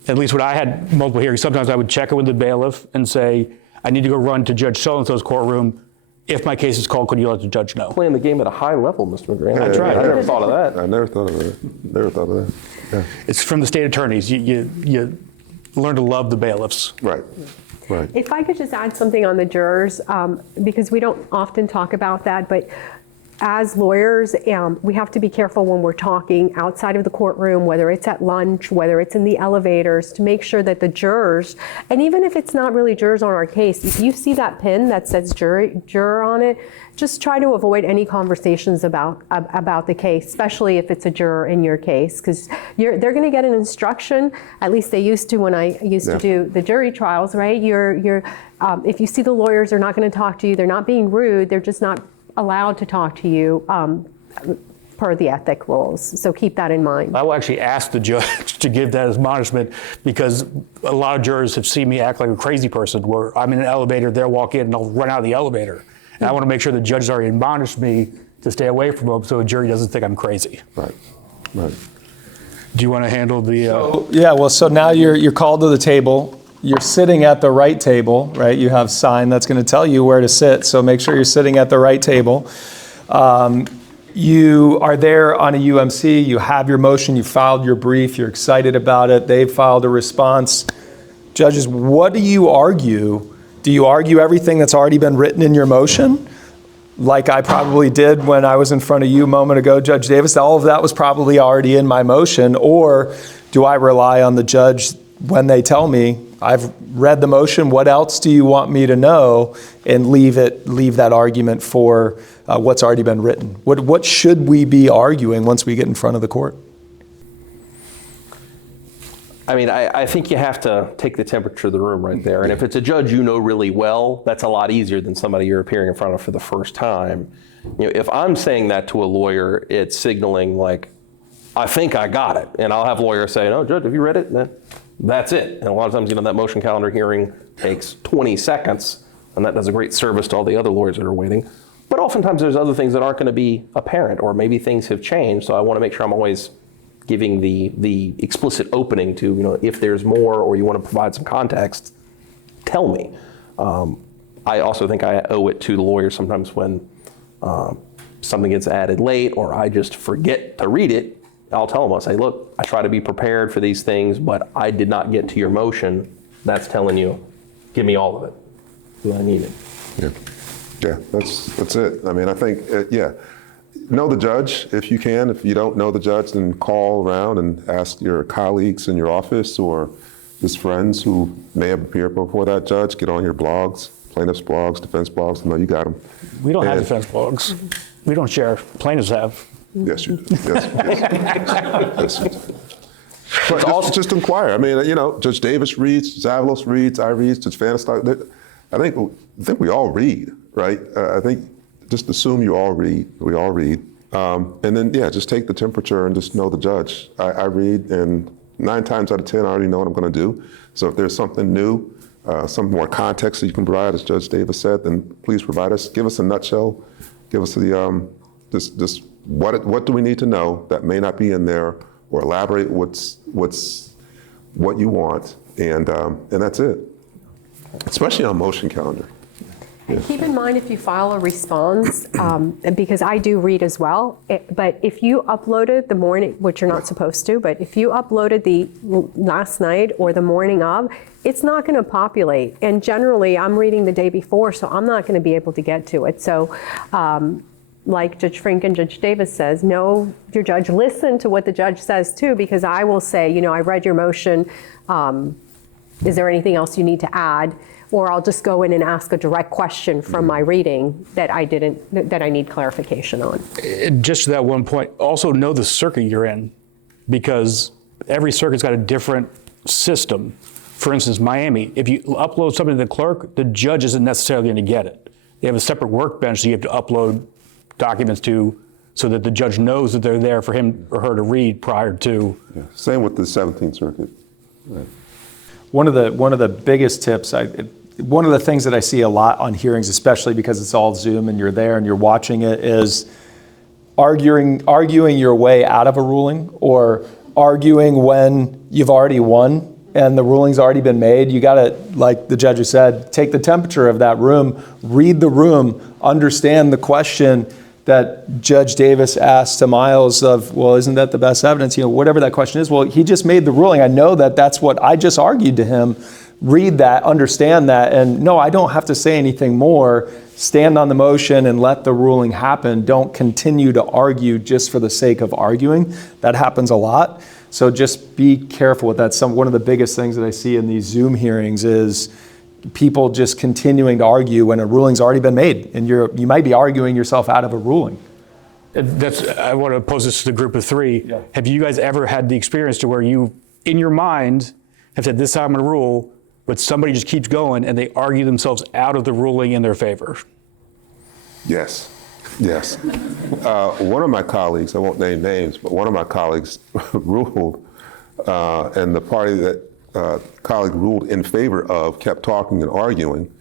At least when I had multiple hearings, sometimes I would check it with the bailiff and say, I need to go run to Judge so-and-so's courtroom. If my case is called, could you let the judge know? Playing the game at a high level, Mr. McGrath. That's right. I never thought of that. I never thought of that. Yeah. It's from the state attorneys. You learn to love the bailiffs. Right. If I could just add something on the jurors, because we don't often talk about that, but as lawyers, we have to be careful when we're talking outside of the courtroom, whether it's at lunch, whether it's in the elevators, to make sure that the jurors, and even if it's not really jurors on our case, if you see that pin that says juror on it, just try to avoid any conversations about the case, especially if it's a juror in your case, because they're going to get an instruction. At least they used to when I used to do the jury trials, right? If you see the lawyers are not going to talk to you, they're not being rude, they're just not allowed to talk to you per the ethic rules. So keep that in mind. I will actually ask the judge to give that as admonishment, because a lot of jurors have seen me act like a crazy person, where I'm in an elevator, they'll walk in and I'll run out of the elevator. And I want to make sure the judge has already admonished me to stay away from them, so a jury doesn't think I'm crazy. Right. Do you want to handle the... So now you're called to the table. You're sitting at the right table, right? You have a sign that's going to tell you where to sit, so make sure you're sitting at the right table. You are there on a UMC, you have your motion, you filed your brief, you're excited about it, they've filed a response. Judges, what do you argue? Do you argue everything that's already been written in your motion? Like I probably did when I was in front of you a moment ago, Judge Davis, all of that was probably already in my motion. Or do I rely on the judge when they tell me, I've read the motion, what else do you want me to know? And leave that argument for what's already been written. What should we be arguing once we get in front of the court? I mean, I think you have to take the temperature of the room right there. And if it's a judge you know really well, that's a lot easier than somebody you're appearing in front of for the first time. If I'm saying that to a lawyer, it's signaling like, I think I got it. And I'll have lawyers say, no, Judge, have you read it? That's it. And a lot of times, that motion calendar hearing takes 20 seconds, and that does a great service to all the other lawyers that are waiting. But oftentimes there's other things that aren't going to be apparent, or maybe things have changed. So I want to make sure I'm always giving the explicit opening to, if there's more or you want to provide some context, tell me. I also think I owe it to the lawyer sometimes when something gets added late or I just forget to read it. I'll tell them, I'll say, look, I try to be prepared for these things, but I did not get to your motion. That's telling you, give me all of it. Do I need it? Yeah, that's it. I mean, I think, know the judge if you can. If you don't know the judge, then call around and ask your colleagues in your office or just friends who may have appeared before that judge. Get on your blogs, plaintiffs' blogs, defense blogs. No, you got them. We don't have defense blogs. We don't share. Plaintiffs have. Yes, you do. Yes, you do. But just inquire. I mean, Judge Davis reads, Judge Avalos reads, I read, Judge Vanderstock. I think we all read, right? I think just assume you all read. We all read. And then, just take the temperature and just know the judge. I read, and 9 times out of 10, I already know what I'm going to do. So if there's something new, some more context that you can provide, as Judge Davis said, then please provide us. Give us a nutshell. Give us the just what do we need to know that may not be in there, or elaborate what you want, and that's it. Especially on motion calendar. And keep in mind if you file a response, because I do read as well, but if you uploaded the morning, which you're not supposed to, but if you uploaded the last night or the morning of, it's not going to populate. And generally, I'm reading the day before, so I'm not going to be able to get to it. So like Judge Frink and Judge Davis says, no, your judge, listen to what the judge says too, because I will say, you know, I read your motion. Is there anything else you need to add? Or I'll just go in and ask a direct question from my reading that I need clarification on. Just to that one point, also know the circuit you're in, because every circuit's got a different system. For instance, Miami, if you upload something to the clerk, the judge isn't necessarily going to get it. They have a separate workbench that you have to upload documents to so that the judge knows that they're there for him or her to read prior to. Yeah. Same with the 17th Circuit. Right. One of the biggest tips, one of the things that I see a lot on hearings, especially because it's all Zoom and you're there and you're watching it, is arguing your way out of a ruling, or arguing when you've already won and the ruling's already been made. You got to, like the judge said, take the temperature of that room, read the room, understand the question that Judge Davis asked to Miles of, well, isn't that the best evidence? You know, whatever that question is. Well, he just made the ruling. I know that that's what I just argued to him. Read that, understand that, and no, I don't have to say anything more. Stand on the motion and let the ruling happen. Don't continue to argue just for the sake of arguing. That happens a lot. So just be careful with that. One of the biggest things that I see in these Zoom hearings is people just continuing to argue when a ruling's already been made, and you might be arguing yourself out of a ruling. I want to pose this to the group of three. Yeah. Have you guys ever had the experience to where you, in your mind, have said, this is how I'm going to rule, but somebody just keeps going and they argue themselves out of the ruling in their favor? Yes. One of my colleagues, I won't name names, but one of my colleagues ruled, and the party that colleague ruled in favor of kept talking and arguing,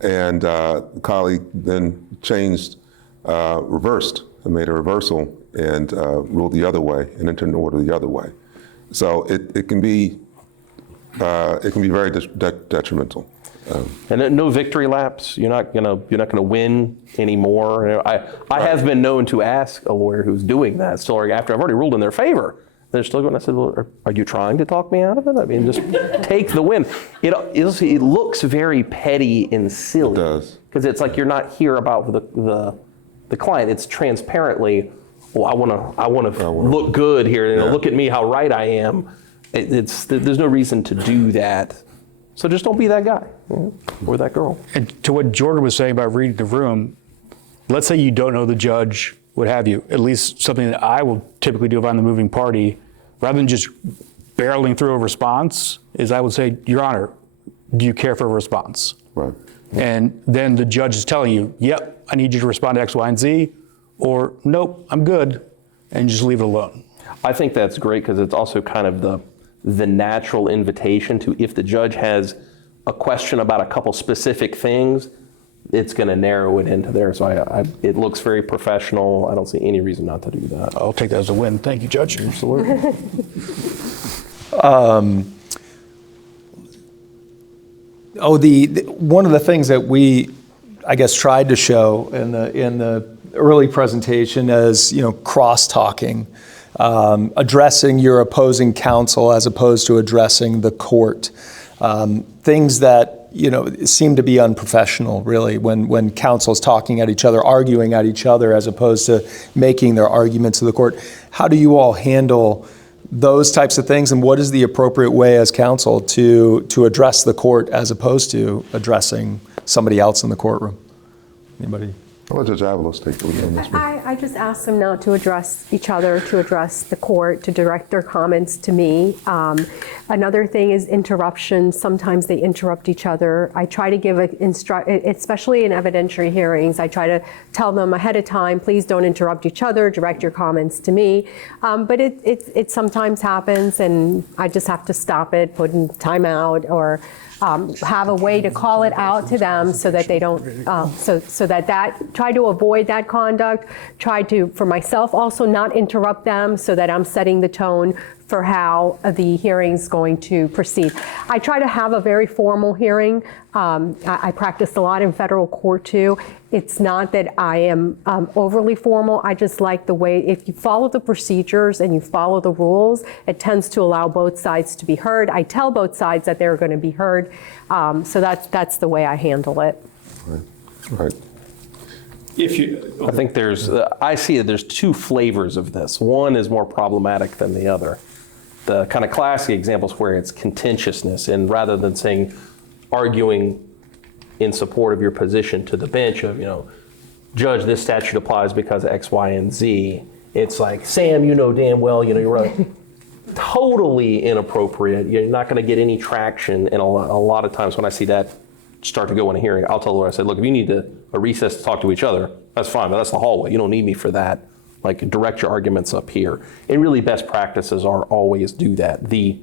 and the colleague then reversed and made a reversal and ruled the other way and entered an order the other way. So it can be very detrimental. And no victory laps. You're not gonna win anymore. I have been known to ask a lawyer who's doing that still after I've already ruled in their favor. They're still going. I said, well, are you trying to talk me out of it? I mean, just take the win. It looks very petty and silly. It does. Because it's like you're not here about the client. It's transparently, well, I want to look good here. You know, look at me, how right I am. There's no reason to do that. So just don't be that guy, or that girl. And to what Jordan was saying about reading the room, let's say you don't know the judge, what have you, at least something that I will typically do if I'm the moving party, rather than just barreling through a response, is I would say, Your Honor, do you care for a response? Right. And then the judge is telling you, yep, I need you to respond to X, Y, and Z, or nope, I'm good, and just leave it alone. I think that's great because it's also kind of the natural invitation to, if the judge has a question about a couple specific things, it's going to narrow it into there. So it looks very professional. I don't see any reason not to do that. I'll take that as a win. Thank you, Judge. Absolutely. One of the things that we, I guess, tried to show in the early presentation is, cross-talking, addressing your opposing counsel as opposed to addressing the court. Things that seem to be unprofessional, really, when counsel's talking at each other, arguing at each other, as opposed to making their arguments to the court. How do you all handle those types of things, and what is the appropriate way as counsel to address the court as opposed to addressing somebody else in the courtroom? Anybody? I'll let Judge Avalos take the lead on this one. I just ask them not to address each other, to address the court, to direct their comments to me. Another thing is interruptions. Sometimes they interrupt each other. I try to give especially in evidentiary hearings, I try to tell them ahead of time, please don't interrupt each other, direct your comments to me. But it sometimes happens, and I just have to stop it, put in timeout, or have a way to call it out to them so that they don't, try to avoid that conduct, try to, for myself, also not interrupt them so that I'm setting the tone for how the hearing's going to proceed. I try to have a very formal hearing. I practiced a lot in federal court too. It's not that I am overly formal. I just like the way, if you follow the procedures and you follow the rules, it tends to allow both sides to be heard. I tell both sides that they're going to be heard. So that's the way I handle it. Right. I think I see that there's two flavors of this. One is more problematic than the other. The kind of classic examples where it's contentiousness, and rather than saying, arguing in support of your position to the bench of, Judge, this statute applies because of X, Y, and Z. It's like, Sam, you know damn well, you're right. Totally inappropriate. You're not going to get any traction. And a lot of times when I see that start to go in a hearing, I'll tell the lawyer, I said, look, if you need a recess to talk to each other, that's fine, but that's the hallway. You don't need me for that. Like, direct your arguments up here. And really best practices are always do that. The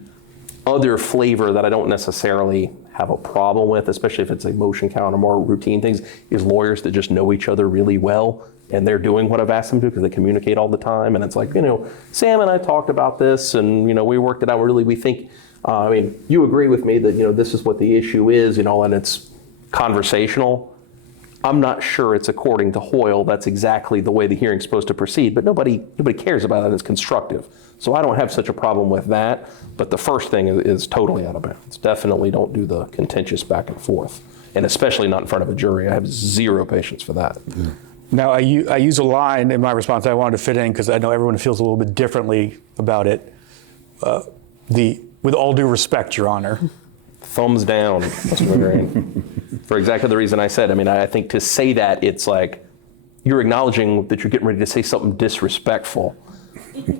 other flavor that I don't necessarily have a problem with, especially if it's a motion count or more routine things, is lawyers that just know each other really well and they're doing what I've asked them to because they communicate all the time. And it's like, Sam and I talked about this and, we worked it out. Really, we think, you agree with me that, this is what the issue is, and it's conversational. I'm not sure it's according to Hoyle that's exactly the way the hearing's supposed to proceed, but nobody cares about it. It's constructive. So I don't have such a problem with that, but the first thing is totally out of bounds. Definitely don't do the contentious back and forth, and especially not in front of a jury. I have zero patience for that. Yeah. Now, I use a line in my response I wanted to fit in because I know everyone feels a little bit differently about it. With all due respect, Your Honor. Thumbs down, Mr. McGrane. For exactly the reason I said. I think to say that, it's like you're acknowledging that you're getting ready to say something disrespectful.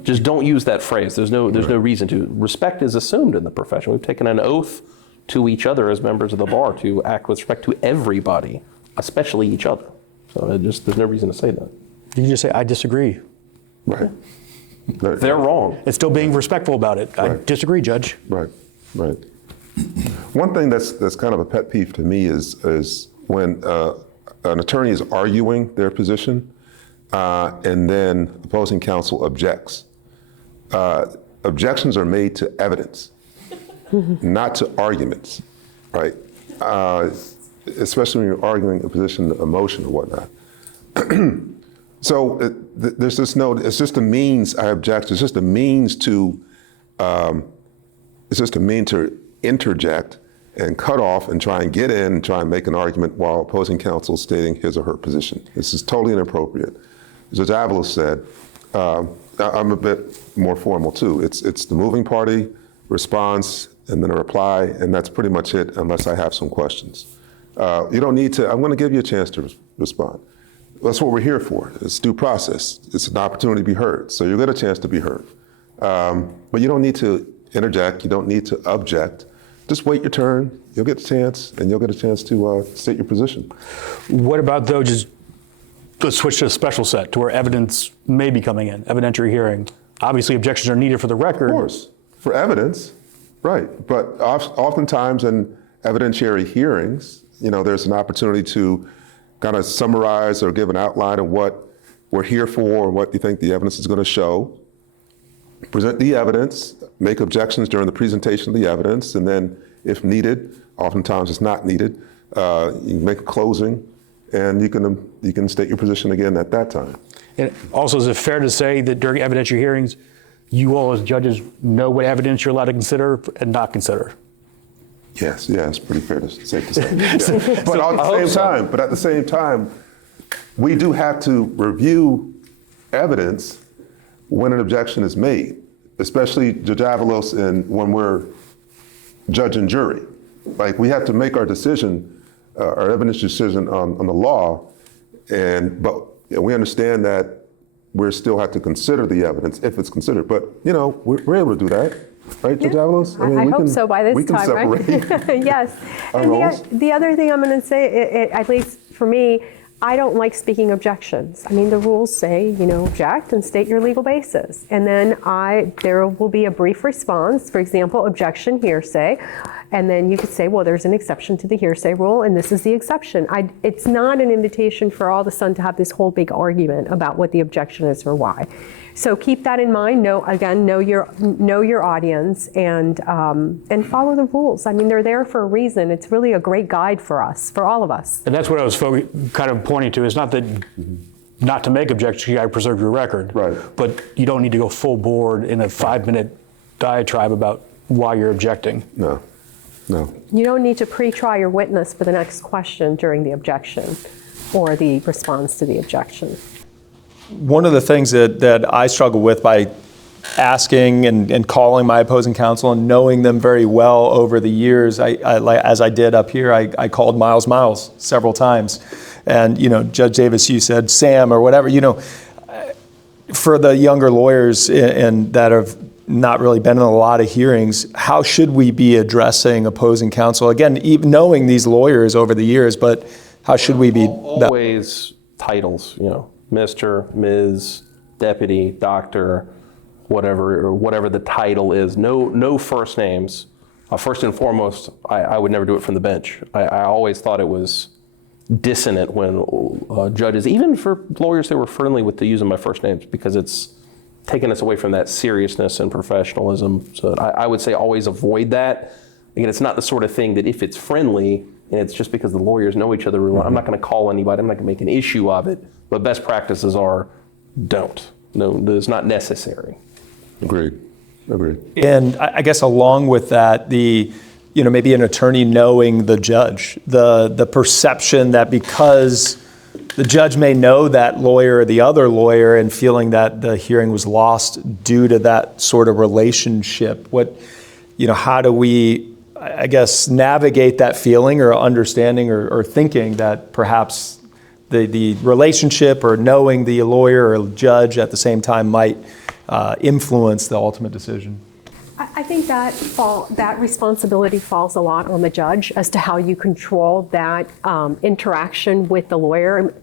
Just don't use that phrase. There's no reason to. Respect is assumed in the profession. We've taken an oath to each other as members of the bar to act with respect to everybody, especially each other. So there's no reason to say that. You can just say, I disagree. Right. They're wrong. It's still being respectful about it. I disagree, Judge. Right. One thing that's kind of a pet peeve to me is when an attorney is arguing their position and then opposing counsel objects. Objections are made to evidence, not to arguments, right? Especially when you're arguing a position, a motion or whatnot. So there's just it's just a means, I object, it's just a means to, interject and cut off and try and get in and try and make an argument while opposing counsel stating his or her position. This is totally inappropriate. As Judge Avalos said, I'm a bit more formal too. It's the moving party response and then a reply, and that's pretty much it unless I have some questions. You don't need to, I'm gonna give you a chance to respond. That's what we're here for. It's due process. It's an opportunity to be heard. So you'll get a chance to be heard. But you don't need to interject. You don't need to object. Just wait your turn. You'll get a chance, and you'll get a chance to state your position. What about, though, just let's switch to a special set to where evidence may be coming in, evidentiary hearing. Obviously, objections are needed for the record. Of course, for evidence, right. But oftentimes in evidentiary hearings, there's an opportunity to kind of summarize or give an outline of what we're here for and what you think the evidence is going to show. Present the evidence, make objections during the presentation of the evidence, and then if needed, oftentimes it's not needed, you can make a closing, and you can state your position again at that time. And also, is it fair to say that during evidentiary hearings, you all as judges know what evidence you're allowed to consider and not consider? Yes, it's pretty fair to safe to say. Yeah. But at the same time, we do have to review evidence when an objection is made, especially Judge Avalos and when we're judge and jury. Like, we have to make our decision, our evidence decision on the law, but we understand that we still have to consider the evidence if it's considered. But we're able to do that, right, Judge Avalos? I hope so by this time, right? Yes. And the other thing I'm going to say, at least for me, I don't like speaking objections. I mean, the rules say, object and state your legal basis. And then there will be a brief response, for example, objection, hearsay. And then you could say, well, there's an exception to the hearsay rule, and this is the exception. It's not an invitation for all of a sudden to have this whole big argument about what the objection is or why. So keep that in mind. Know your audience and follow the rules. I mean, they're there for a reason. It's really a great guide for us, for all of us. And that's what I was kind of pointing to. It's not that not to make objections, you got to preserve your record. Right. But you don't need to go full board in a 5-minute diatribe about why you're objecting. No. You don't need to pre-try your witness for the next question during the objection or the response to the objection. One of the things that I struggle with by asking and calling my opposing counsel and knowing them very well over the years, as I did up here, I called Miles several times. And, Judge Davis, you said Sam or whatever, for the younger lawyers and that have not really been in a lot of hearings, how should we be addressing opposing counsel? Again, even knowing these lawyers over the years, but how should we be? Always titles, Mr., Ms., Deputy, Doctor, whatever the title is. No first names. First and foremost, I would never do it from the bench. I always thought it was dissonant when judges, even for lawyers that were friendly with the using my first names, because it's taking us away from that seriousness and professionalism. So I would say always avoid that. Again, it's not the sort of thing that if it's friendly and it's just because the lawyers know each other, I'm not going to call anybody, I'm not going to make an issue of it. But best practices are don't. No, it's not necessary. Agreed. And I guess along with that, maybe an attorney knowing the judge, the perception that because the judge may know that lawyer or the other lawyer and feeling that the hearing was lost due to that sort of relationship, how do we, I guess, navigate that feeling or understanding or thinking that perhaps the relationship or knowing the lawyer or judge at the same time might influence the ultimate decision? I think that responsibility falls a lot on the judge as to how you control that interaction with the lawyer.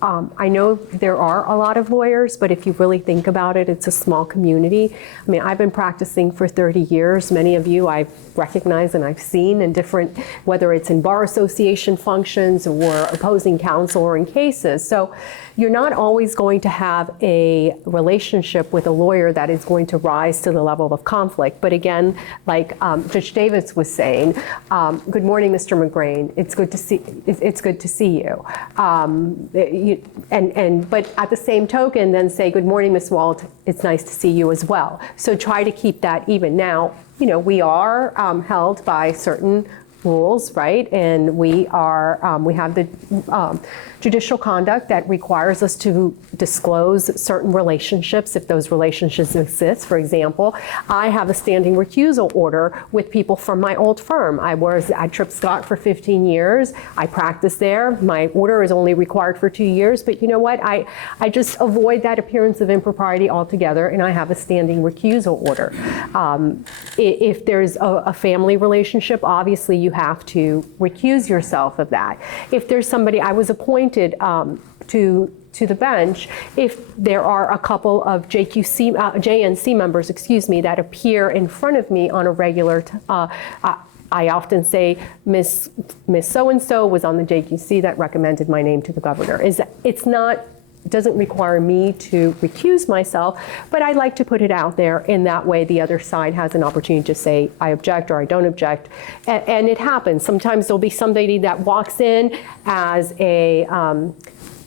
I know there are a lot of lawyers, but if you really think about it, it's a small community. I mean, I've been practicing for 30 years. Many of you I've recognized and I've seen in different, whether it's in bar association functions or opposing counsel or in cases. So you're not always going to have a relationship with a lawyer that is going to rise to the level of conflict. But again, like Judge Davis was saying, good morning, Mr. McGrain. It's good to see you. But at the same token, then say, good morning, Ms. Walt. It's nice to see you as well. So try to keep that even. Now, we are held by certain rules, right? And we have the judicial conduct that requires us to disclose certain relationships if those relationships exist. For example, I have a standing recusal order with people from my old firm. I was at Tripp Scott for 15 years. I practiced there. My order is only required for 2 years, but you know what? I just avoid that appearance of impropriety altogether, and I have a standing recusal order. If there's a family relationship, obviously you have to recuse yourself of that. If there's somebody, I was appointed to the bench, if there are a couple of JNC members, that appear in front of me on a regular, I often say, Miss So-and-so was on the JQC that recommended my name to the governor. It doesn't require me to recuse myself, but I like to put it out there. In that way, the other side has an opportunity to say, I object or I don't object. And it happens. Sometimes there'll be somebody that walks in as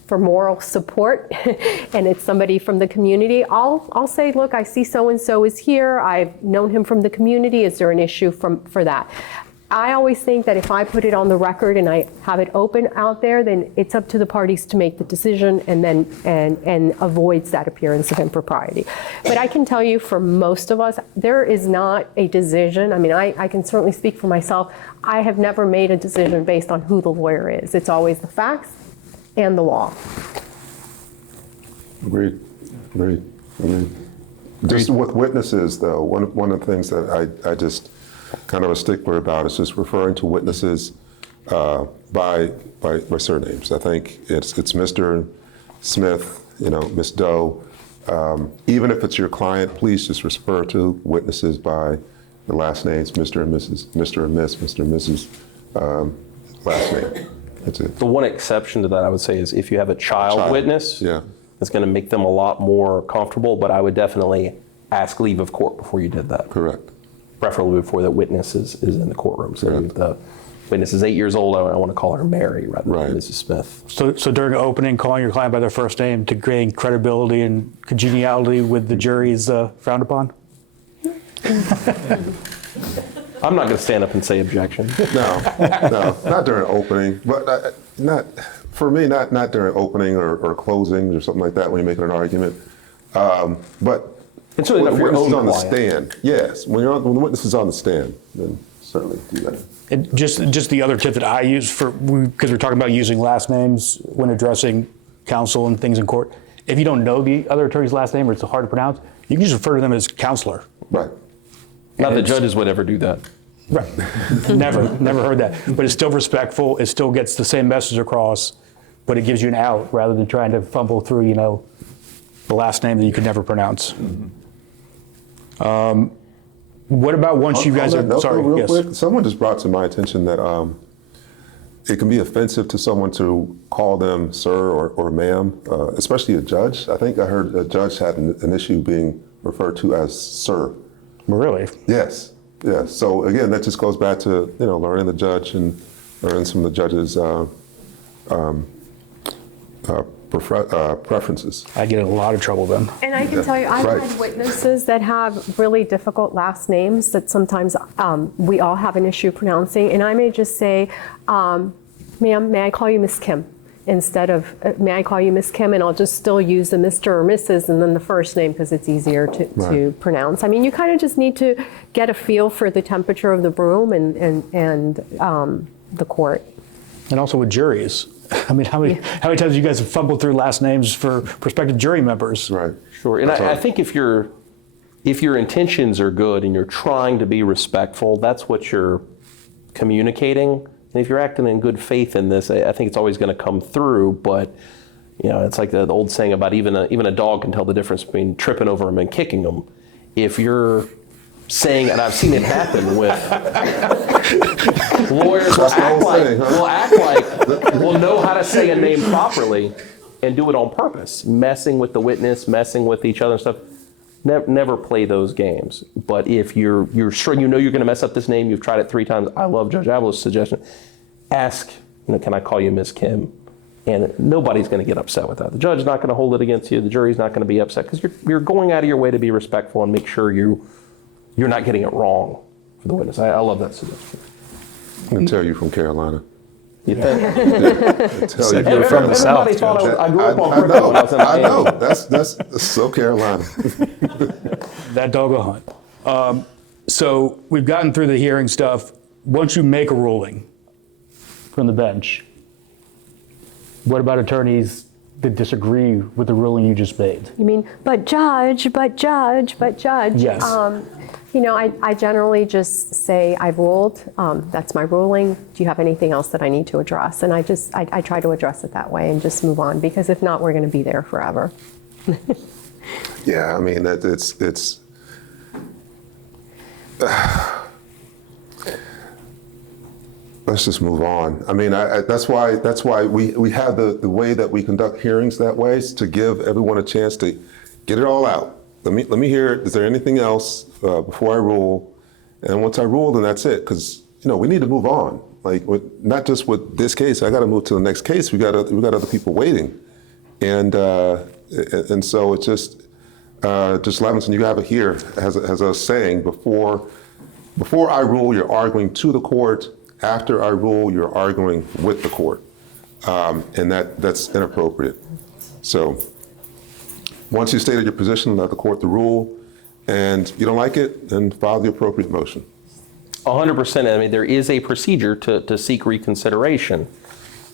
for moral support, and it's somebody from the community. I'll say, look, I see so-and-so is here. I've known him from the community. Is there an issue for that? I always think that if I put it on the record and I have it open out there, then it's up to the parties to make the decision and avoids that appearance of impropriety. But I can tell you for most of us, there is not a decision. I mean, I can certainly speak for myself. I have never made a decision based on who the lawyer is. It's always the facts and the law. Agreed. Just with witnesses, though, one of the things that I just kind of a stickler about is just referring to witnesses by surnames. I think it's Mr. Smith, Miss Doe. Even if it's your client, please just refer to witnesses by the last names, Mr. and Mrs., Mr. and Miss, Mr. and Mrs. Last name. That's it. The one exception to that I would say is if you have a child witness, Yeah. it's going to make them a lot more comfortable, but I would definitely ask leave of court before you did that. Correct. Preferably before the witness is in the courtroom. So if the witness is 8 years old, I want to call her Mary rather than Mrs. Smith. So during the opening, calling your client by their first name to gain credibility and congeniality with the jury is frowned upon? I'm not going to stand up and say objection. No, not during opening, but not during opening or closing or something like that when you're making an argument. But It's really not when for your witness is own on the client. stand, yes, when the witness is on the stand, then certainly do that. And just the other tip that I use because we're talking about using last names when addressing counsel and things in court. If you don't know the other attorney's last name or it's hard to pronounce, you can just refer to them as counselor. Right. Not that judges would ever do that. Right. Never heard that. But it's still respectful. It still gets the same message across, but it gives you an out rather than trying to fumble through, the last name that you could never pronounce. What about once you guys are, sorry, real yes. quick, someone just brought to my attention that it can be offensive to someone to call them sir or ma'am, especially a judge. I think I heard a judge had an issue being referred to as sir. Really? Yes. So again, that just goes back to learning the judge and learning some of the judge's preferences. I get in a lot of trouble then. And I can tell you, I've had witnesses that have really difficult last names that sometimes we all have an issue pronouncing. And I may just say, ma'am, may I call you Miss Kim? Instead of, may I call you Miss Kim? And I'll just still use the Mr. or Mrs. and then the first name because it's easier to pronounce. I mean, you kind of just need to get a feel for the temperature of the room and the court. And also with juries. I mean, how many times you guys have fumbled through last names for prospective jury members? Right. Sure. And I think if your intentions are good and you're trying to be respectful, that's what you're communicating. And if you're acting in good faith in this, I think it's always going to come through. But it's like the old saying about even a dog can tell the difference between tripping over him and kicking him. If you're saying, and I've seen it happen with lawyers will know how to say a name properly and do it on purpose, messing with the witness, messing with each other and stuff. Never play those games. But if you're sure you're going to mess up this name, you've tried it 3 times. I love Judge Avalos' suggestion. Ask, can I call you Miss Kim? And nobody's going to get upset with that. The judge's not going to hold it against you. The jury's not going to be upset because you're going out of your way to be respectful and make sure you're not getting it wrong for the witness. I love that suggestion. I can tell you from Carolina. You think? Said you were from the South, Everybody thought Judge. I grew up on Brooklyn when I was in I know. Miami. That's so Carolina. That dog will hunt. So we've gotten through the hearing stuff. Once you make a ruling from the bench, what about attorneys that disagree with the ruling you just made? You mean, but judge. Yes. I generally just say, I've ruled, that's my ruling. Do you have anything else that I need to address? And I try to address it that way and just move on, because if not, we're going to be there forever. Yeah, I mean, it's let's just move on. I mean, that's why we have the way that we conduct hearings that way, is to give everyone a chance to get it all out. Let me hear it. Is there anything else before I rule? And once I rule, then that's it. Because we need to move on. Like not just with this case. I got to move to the next case. We got other people waiting, and so it's just Levinson, you have it here as a saying: before I rule, you're arguing to the court. After I rule, you're arguing with the court, and that's inappropriate. So once you stated your position, let the court to rule, and if you don't like it, then file the appropriate motion. 100%. I mean, there is a procedure to seek reconsideration,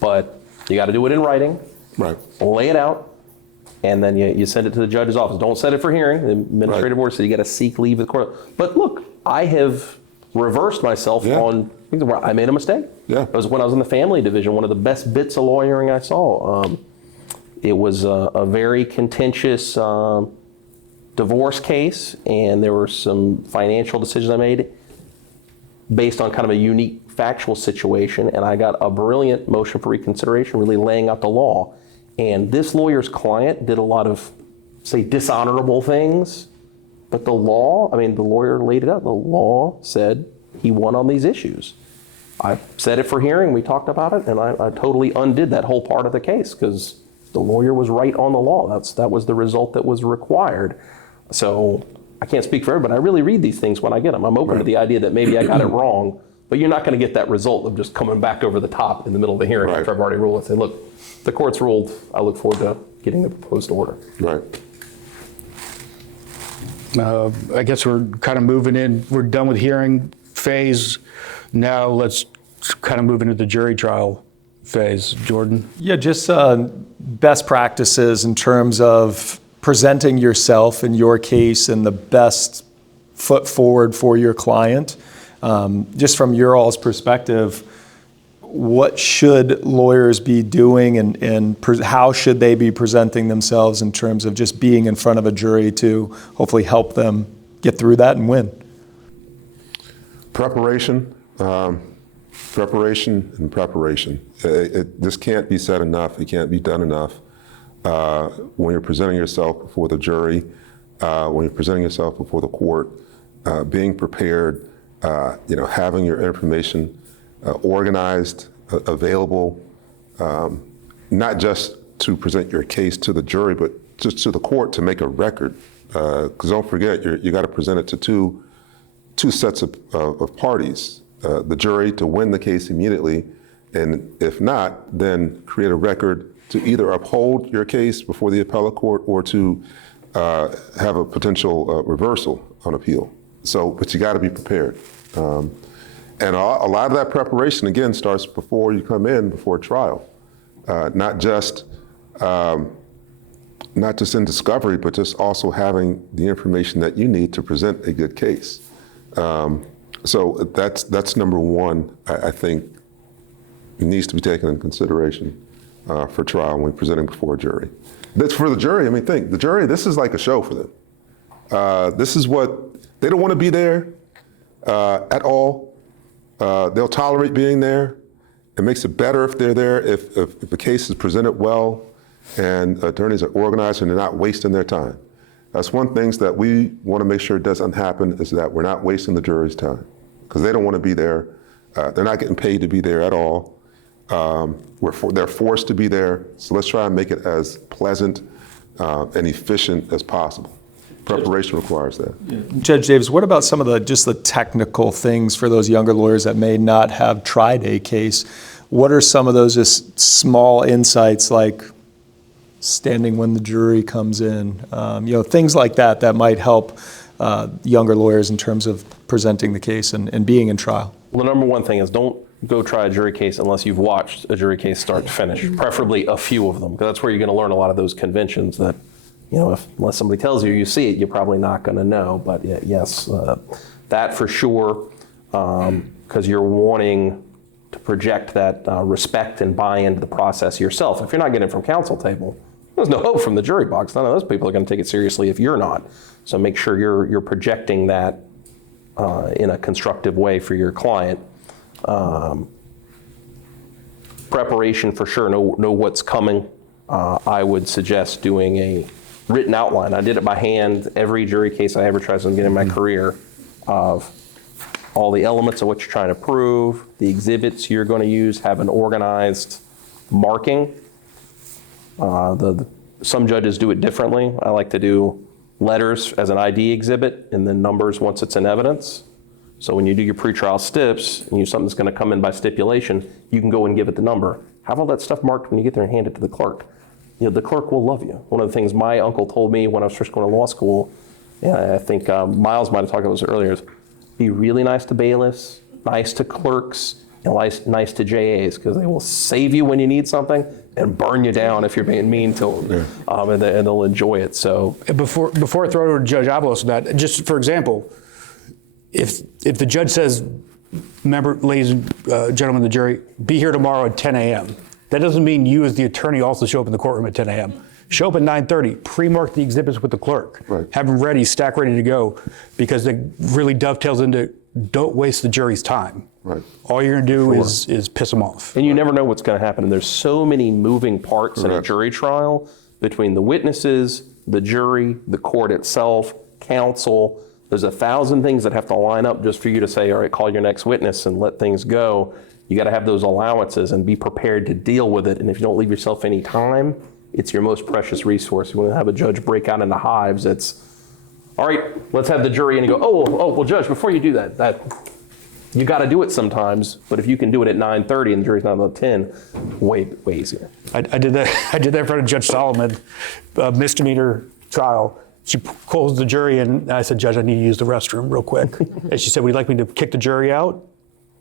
but you got to do it in writing. Right. Lay it out, and then you send it to the judge's office. Don't set it for hearing. The administrative order says you got to seek leave of the court. But look, I have reversed myself on I made a mistake. Yeah. It was when I was in the family division, one of the best bits of lawyering I saw. It was a very contentious divorce case, and there were some financial decisions I made based on kind of a unique factual situation, and I got a brilliant motion for reconsideration, really laying out the law. And this lawyer's client did a lot of, say, dishonorable things, but the law, I mean, the lawyer laid it out. The law said he won on these issues. I set it for hearing, we talked about it, and I totally undid that whole part of the case because the lawyer was right on the law. That was the result that was required. So I can't speak for everybody. I really read these things when I get them. I'm open to the idea that maybe I got it wrong, but you're not going to get that result of just coming back over the top in the middle of the hearing after I've already ruled and say, look, the court's ruled. I look forward to getting the proposed order. Right. I guess we're kind of moving in. We're done with hearing phase. Now let's kind of move into the jury trial phase. Jordan? Yeah, just best practices in terms of presenting yourself in your case and the best foot forward for your client. Just from your all's perspective, what should lawyers be doing and how should they be presenting themselves in terms of just being in front of a jury to hopefully help them get through that and win? Preparation, preparation, and preparation. This can't be said enough. It can't be done enough. When you're presenting yourself before the jury, when you're presenting yourself before the court, being prepared, having your information organized, available, not just to present your case to the jury, but just to the court to make a record. Because don't forget, you got to present it to two sets of parties. The jury to win the case immediately, and if not, then create a record to either uphold your case before the appellate court or to have a potential reversal on appeal. But you got to be prepared. And a lot of that preparation, again, starts before you come in, before trial. Not just in discovery, but just also having the information that you need to present a good case. So that's number one, I think, needs to be taken into consideration for trial when presenting before a jury. That's for the jury. I mean, think, the jury, this is like a show for them. This is what, they don't want to be there at all. They'll tolerate being there. It makes it better if they're there, if the case is presented well and attorneys are organized and they're not wasting their time. That's one thing that we want to make sure doesn't happen, is that we're not wasting the jury's time, because they don't want to be there. They're not getting paid to be there at all. They're forced to be there, so let's try and make it as pleasant and efficient as possible. Preparation requires that. Judge Davis, what about some of the technical things for those younger lawyers that may not have tried a case? What are some of those just small insights, like standing when the jury comes in, things like that might help younger lawyers in terms of presenting the case and being in trial? Well, the number one thing is don't go try a jury case unless you've watched a jury case start to finish, preferably a few of them, because that's where you're going to learn a lot of those conventions that, unless somebody tells you see it, you're probably not going to know. But yes, that for sure, because you're wanting to project that respect and buy into the process yourself. If you're not getting it from counsel table, there's no hope from the jury box. None of those people are going to take it seriously if you're not. So make sure you're projecting that in a constructive way for your client. Preparation for sure. Know what's coming. I would suggest doing a written outline. I did it by hand every jury case I ever tried to get in my career, of all the elements of what you're trying to prove, the exhibits you're going to use, have an organized marking. Some judges do it differently. I like to do letters as an ID exhibit and then numbers once it's in evidence. So when you do your pretrial stips and something that's going to come in by stipulation, you can go and give it the number. Have all that stuff marked when you get there and hand it to the clerk. The clerk will love you. One of the things my uncle told me when I was first going to law school, I think Miles might have talked about this earlier, is be really nice to bailiffs, nice to clerks, and nice to JAs, because they will save you when you need something and burn you down if you're being mean to them, and they'll enjoy it. So Before I throw it over to Judge Avalos, that just for example, if the judge says ladies and gentlemen of the jury, be here tomorrow at 10 a.m. That doesn't mean you as the attorney also show up in the courtroom at 10 a.m. Show up at 9:30, pre-mark the exhibits with the clerk, Right. have them ready, stack ready to go, because it really dovetails into don't waste the jury's time. Right. All you're gonna do is piss them off. And you never know what's going to happen. And there's so many moving parts in a Correct. jury trial between the witnesses, the jury, the court itself, counsel. There's 1,000 things that have to line up just for you to say, all right, call your next witness and let things go. You got to have those allowances and be prepared to deal with it. And if you don't leave yourself any time, it's your most precious resource. When you have a judge break out into hives, it's, all right, let's have the jury in and go, well, Judge, before you do that you got to do it sometimes, but if you can do it at 9:30 and the jury's not until 10, way easier. I did that. I did that in front of Judge Solomon, a misdemeanor trial. She calls the jury, and I said, Judge, I need to use the restroom real quick. And she said, would you like me to kick the jury out?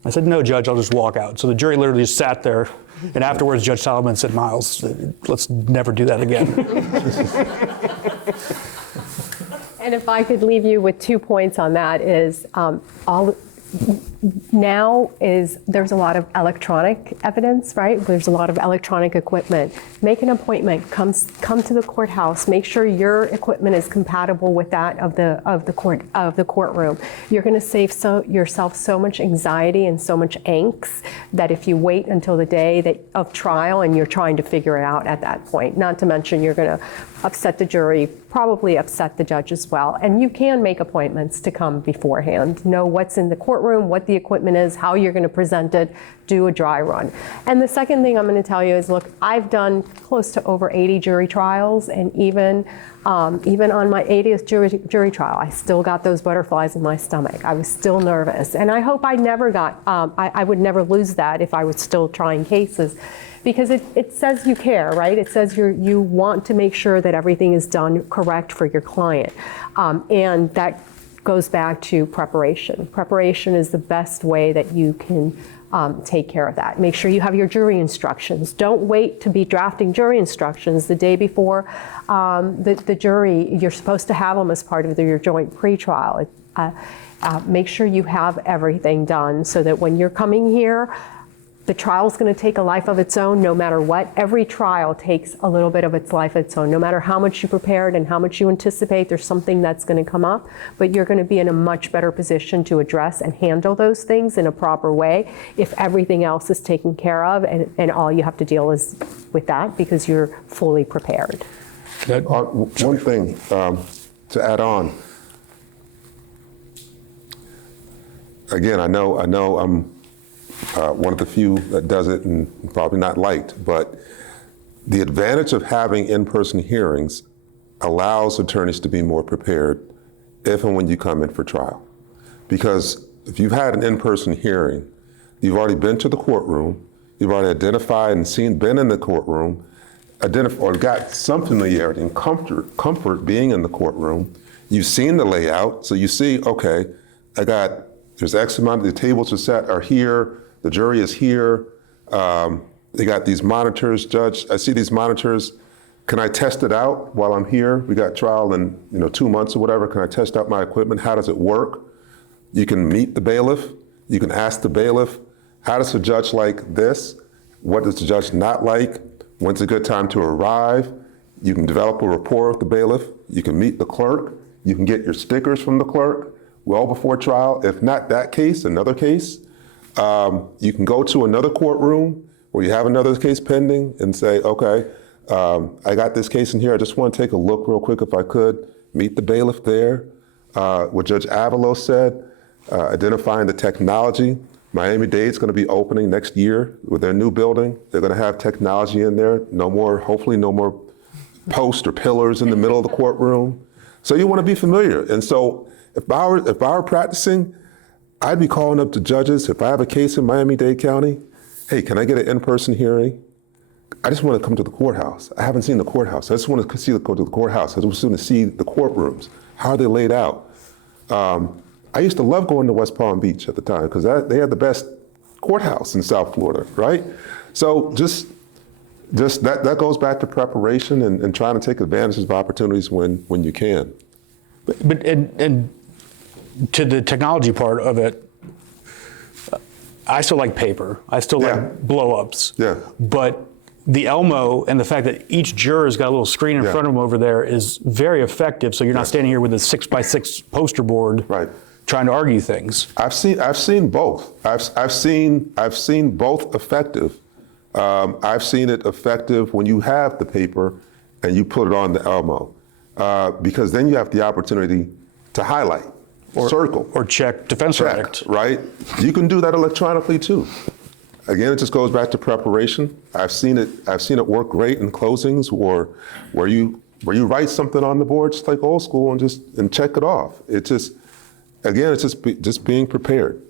I said, no, Judge, I'll just walk out. So the jury literally just sat there. And afterwards, Judge Solomon said, Miles, let's never do that again. And if I could leave you with 2 points on that is there's a lot of electronic evidence, right? There's a lot of electronic equipment. Make an appointment, come to the courthouse, make sure your equipment is compatible with that of the courtroom. You're going to save yourself so much anxiety and so much angst that if you wait until the day of trial and you're trying to figure it out at that point, not to mention you're going to upset the jury, probably upset the judge as well. And you can make appointments to come beforehand, know what's in the courtroom, what the equipment is, how you're going to present it, do a dry run. And the second thing I'm going to tell you is, look, I've done close to over 80 jury trials, and even on my 80th jury trial, I still got those butterflies in my stomach. I was still nervous. And I hope I never I would never lose that if I was still trying cases. Because it says you care, right? It says you want to make sure that everything is done correct for your client. And that goes back to preparation. Preparation is the best way that you can take care of that. Make sure you have your jury instructions. Don't wait to be drafting jury instructions the day before the jury. You're supposed to have them as part of your joint pretrial. Make sure you have everything done so that when you're coming here, the trial is going to take a life of its own no matter what. Every trial takes a little bit of its life of its own. No matter how much you prepared and how much you anticipate, there's something that's going to come up, but you're going to be in a much better position to address and handle those things in a proper way if everything else is taken care of, and all you have to deal is with that because you're fully prepared. One thing to add on. Again, I know I'm one of the few that does it and probably not liked, but the advantage of having in-person hearings allows attorneys to be more prepared if and when you come in for trial. Because if you've had an in-person hearing, you've already been to the courtroom, you've already identified and been in the courtroom, or got some familiarity and comfort being in the courtroom. You've seen the layout, so you see, okay, there's X amount, the tables are here, the jury is here. They got these monitors, Judge. I see these monitors. Can I test it out while I'm here? We got trial in 2 months or whatever. Can I test out my equipment? How does it work? You can meet the bailiff. You can ask the bailiff, how does a judge like this? What does the judge not like? When's a good time to arrive? You can develop a rapport with the bailiff. You can meet the clerk. You can get your stickers from the clerk well before trial. If not that case, another case. You can go to another courtroom where you have another case pending and say, okay, I got this case in here. I just want to take a look real quick if I could. Meet the bailiff there. What Judge Avalos said, identifying the technology. Miami-Dade's going to be opening next year with their new building. They're going to have technology in there. Hopefully no more posts or pillars in the middle of the courtroom. So you want to be familiar. And so if I were practicing, I'd be calling up the judges. If I have a case in Miami-Dade County, hey, can I get an in-person hearing? I just want to come to the courthouse. I haven't seen the courthouse. I just want to go to the courthouse. I just want to see the courtrooms. How are they laid out? I used to love going to West Palm Beach at the time because they had the best courthouse in South Florida, right? So just that goes back to preparation and trying to take advantage of opportunities when you can. But to the technology part of it, I still like paper. I still Yeah. like blow-ups. Yeah. But the Elmo and the fact that each juror's got a little screen in Yeah. front of them over there is very effective. So you're not standing here with a 6x6 poster board Right. trying to argue things. I've seen both. I've seen both effective. I've seen it effective when you have the paper and you put it on the Elmo, because then you have the opportunity to highlight, circle, Or check defense verdict. right? You can do that electronically too. Again, it just goes back to preparation. I've seen it work great in closings, or where you write something on the board just like old school and check it off. It's just being prepared.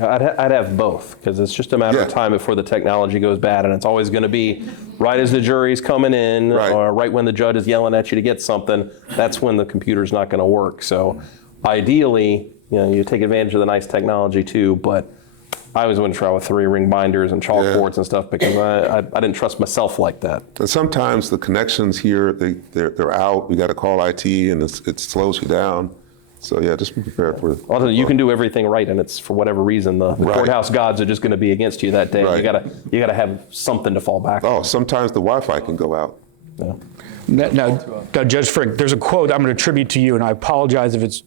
I'd have both, because it's just a matter of Yeah. time before the technology goes bad, and it's always going to be right as the jury's coming in, Right. or right when the judge is yelling at you to get something. That's when the computer's not going to work. So, ideally, you take advantage of the nice technology too. But I always wouldn't try with 3-ring binders and chalkboards and stuff, because I didn't trust myself like that. And sometimes the connections here, they're out. We got to call IT, and it slows you down. So yeah, just be prepared for it. Also, you can do everything right, and it's for whatever reason the Right. courthouse gods are just going to be against you that day. Right. You gotta have something to fall back on. Oh, sometimes the Wi-Fi can go out. Now, Judge Frink, there's a quote I'm going to attribute to you, and I apologize if it's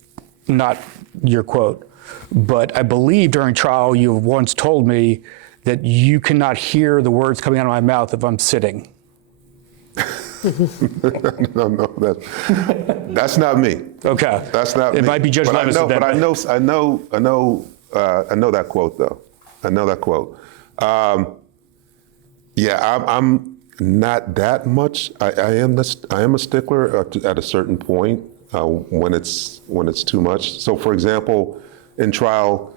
not your quote, but I believe during trial you have once told me that you cannot hear the words coming out of my mouth if I'm sitting. No, that's not me. Okay. That's not me. It might be Judge Levis. But I know that quote though. I know that quote. Yeah, I'm not that much. I am a stickler at a certain point when it's too much. So, for example, in trial,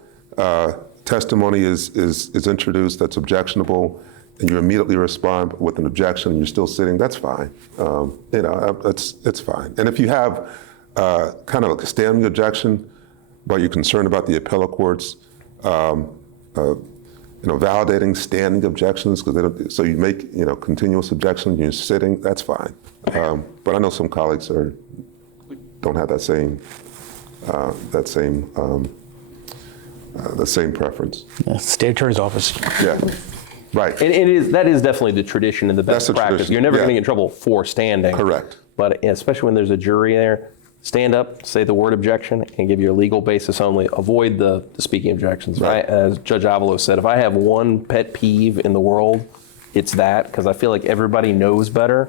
testimony is introduced that's objectionable, and you immediately respond with an objection, and you're still sitting. That's fine. It's fine. And if you have kind of like a standing objection, but you're concerned about the appellate courts, validating standing objections, because they don't. So you make continuous objections, and you're sitting. That's fine. But I know some colleagues don't have that same preference. State Attorney's Office. Yeah. Right. That is definitely the tradition and the best That's the practice. tradition, You're never yeah. going to get in trouble for standing. Correct. But especially when there's a jury there, stand up, say the word objection, and give your legal basis only. Avoid the speaking objections. Right. As Judge Avalos said, if I have one pet peeve in the world, it's that, because I feel like everybody knows better.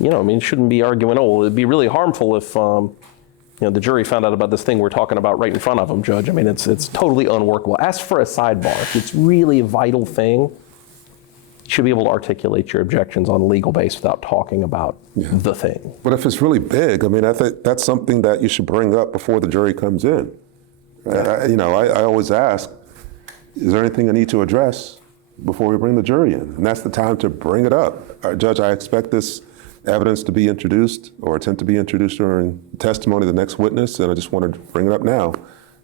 It shouldn't be arguing, it'd be really harmful if the jury found out about this thing we're talking about right in front of them, Judge. It's totally unworkable. Ask for a sidebar. If it's really a vital thing, you should be able to articulate your objections on a legal base without talking about the thing. But if it's really big, I think that's something that you should bring up before the jury comes in. I always ask, is there anything I need to address before we bring the jury in? And that's the time to bring it up. Judge, I expect this evidence to be introduced or attempt to be introduced during testimony of the next witness, and I just wanted to bring it up now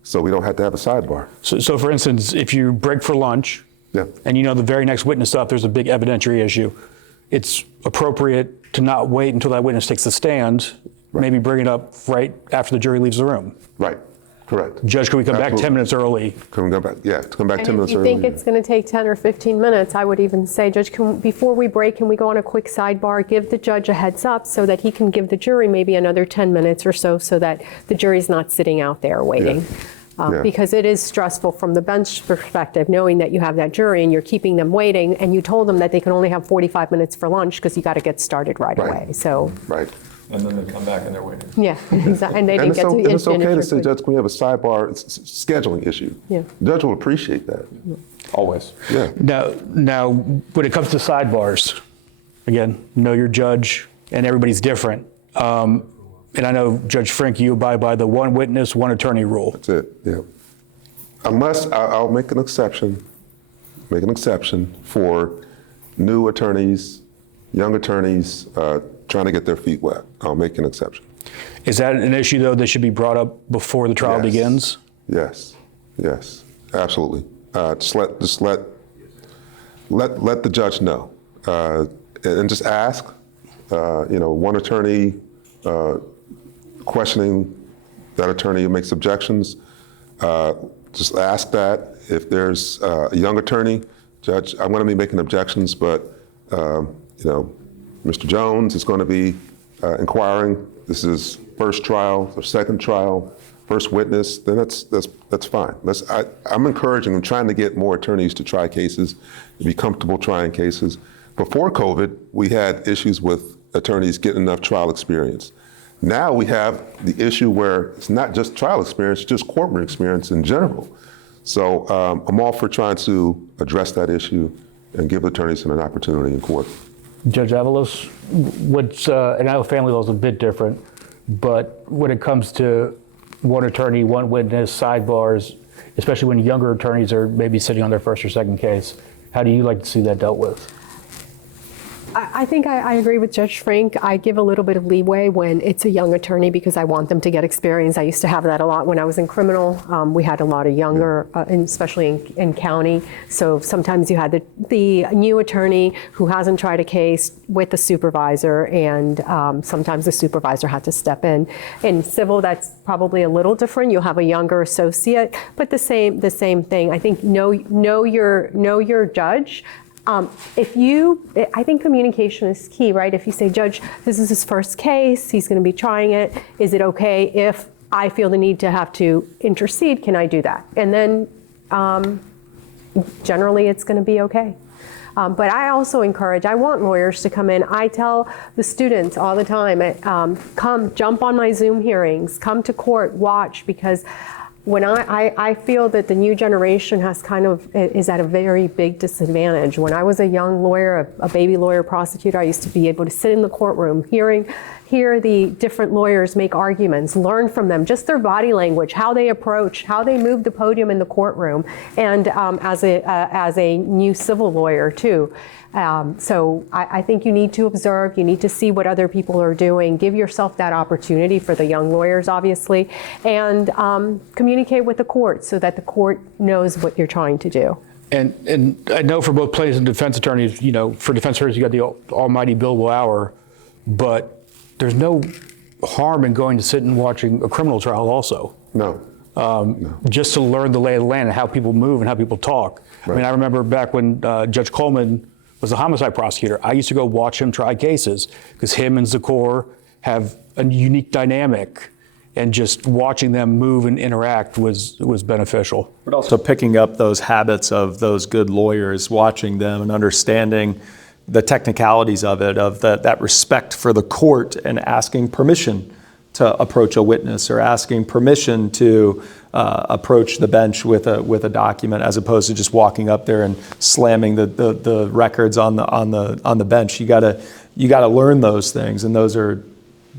so we don't have to have a sidebar. So for instance, if you break for lunch, Yeah. and the very next witness up, there's a big evidentiary issue, it's appropriate to not wait until that witness takes the stand, maybe bring it up right after the jury leaves the room. Right. Correct. Judge, can we come back 10 minutes early? Can we go back? Yeah, to come back 10 And minutes if you early. think it's going to take 10 or 15 minutes, I would even say, Judge, before we break, can we go on a quick sidebar, give the judge a heads up so that he can give the jury maybe another 10 minutes or so that the jury's not sitting out there waiting. Yeah. Because it is stressful from the bench perspective, knowing that you have that jury and you're keeping them waiting, and you told them that they can only have 45 minutes for lunch because you got to get started right away. So, Right. And then they come back and they're waiting. yeah, exactly. And they didn't get to And it's okay to finish say, it. Judge, can we have a sidebar? It's a scheduling issue. Yeah. The judge will appreciate that. Always. Yeah. Now, when it comes to sidebars, again, know your judge, and everybody's different. And I know, Judge Frink, you abide by the one witness, one attorney rule. That's it. Yeah. Unless I'll make an exception for new attorneys, young attorneys trying to get their feet wet. I'll make an exception. Is that an issue, though, that should be brought up before the trial Yes. begins? Yes, absolutely. Just let the judge know, and just ask. One attorney questioning that attorney who makes objections. just ask that. If there's a young attorney, Judge, I'm going to be making objections, but Mr. Jones is going to be inquiring. This is first trial or second trial, first witness. Then that's fine. I'm encouraging. I'm trying to get more attorneys to try cases, to be comfortable trying cases. Before COVID, we had issues with attorneys getting enough trial experience. Now we have the issue where it's not just trial experience, it's just courtroom experience in general. So I'm all for trying to address that issue and give attorneys an opportunity in court. Judge Avalos, and I know family law is a bit different, but when it comes to one attorney, one witness, sidebars, especially when younger attorneys are maybe sitting on their first or second case, how do you like to see that dealt with? I think I agree with Judge Frink. I give a little bit of leeway when it's a young attorney because I want them to get experience. I used to have that a lot when I was in criminal. We had a lot of younger, especially in county. So sometimes you had the new attorney who hasn't tried a case with the supervisor, and sometimes the supervisor had to step in. In civil, that's probably a little different. You'll have a younger associate, but the same thing. I think know your judge. I think communication is key, right? If you say, Judge, this is his first case, he's going to be trying it. Is it okay if I feel the need to have to intercede? Can I do that? And then generally it's going to be okay. But I also I want lawyers to come in. I tell the students all the time, come jump on my Zoom hearings, come to court, watch, because when I feel that the new generation is at a very big disadvantage. When I was a young lawyer, a baby lawyer prosecutor, I used to be able to sit in the courtroom, hear the different lawyers make arguments, learn from them, just their body language, how they approach, how they move the podium in the courtroom, and as a new civil lawyer too. So I think you need to observe, you need to see what other people are doing, give yourself that opportunity for the young lawyers, obviously, and communicate with the court so that the court knows what you're trying to do. And I know for both plaintiffs and defense attorneys, for defense attorneys, you got the almighty billable hour, but there's no harm in going to sit and watching a criminal trial also. No. Just to learn the lay of the land and how people move and how people talk. Right. I mean, I remember back when Judge Coleman was a homicide prosecutor, I used to go watch him try cases because him and Zakor have a unique dynamic, and just watching them move and interact was beneficial. But also picking up those habits of those good lawyers, watching them and understanding the technicalities of it, of that respect for the court, and asking permission to approach a witness or asking permission to approach the bench with a document, as opposed to just walking up there and slamming the records on the bench. You gotta learn those things, and those are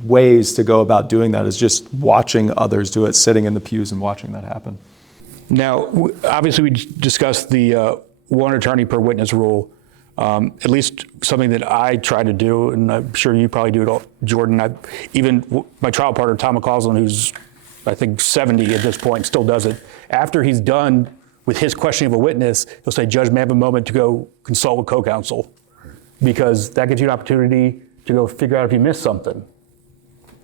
ways to go about doing that, is just watching others do it, sitting in the pews and watching that happen. Now, obviously we discussed the one attorney per witness rule. At least something that I try to do, and I'm sure you probably do it all, Jordan. Even my trial partner, Tom McCausland, who's I think 70 at this point, still does it. After he's done with his questioning of a witness, he'll say, Judge, may I have a moment to go consult with co-counsel? Because that gives you an opportunity to go figure out if you missed something.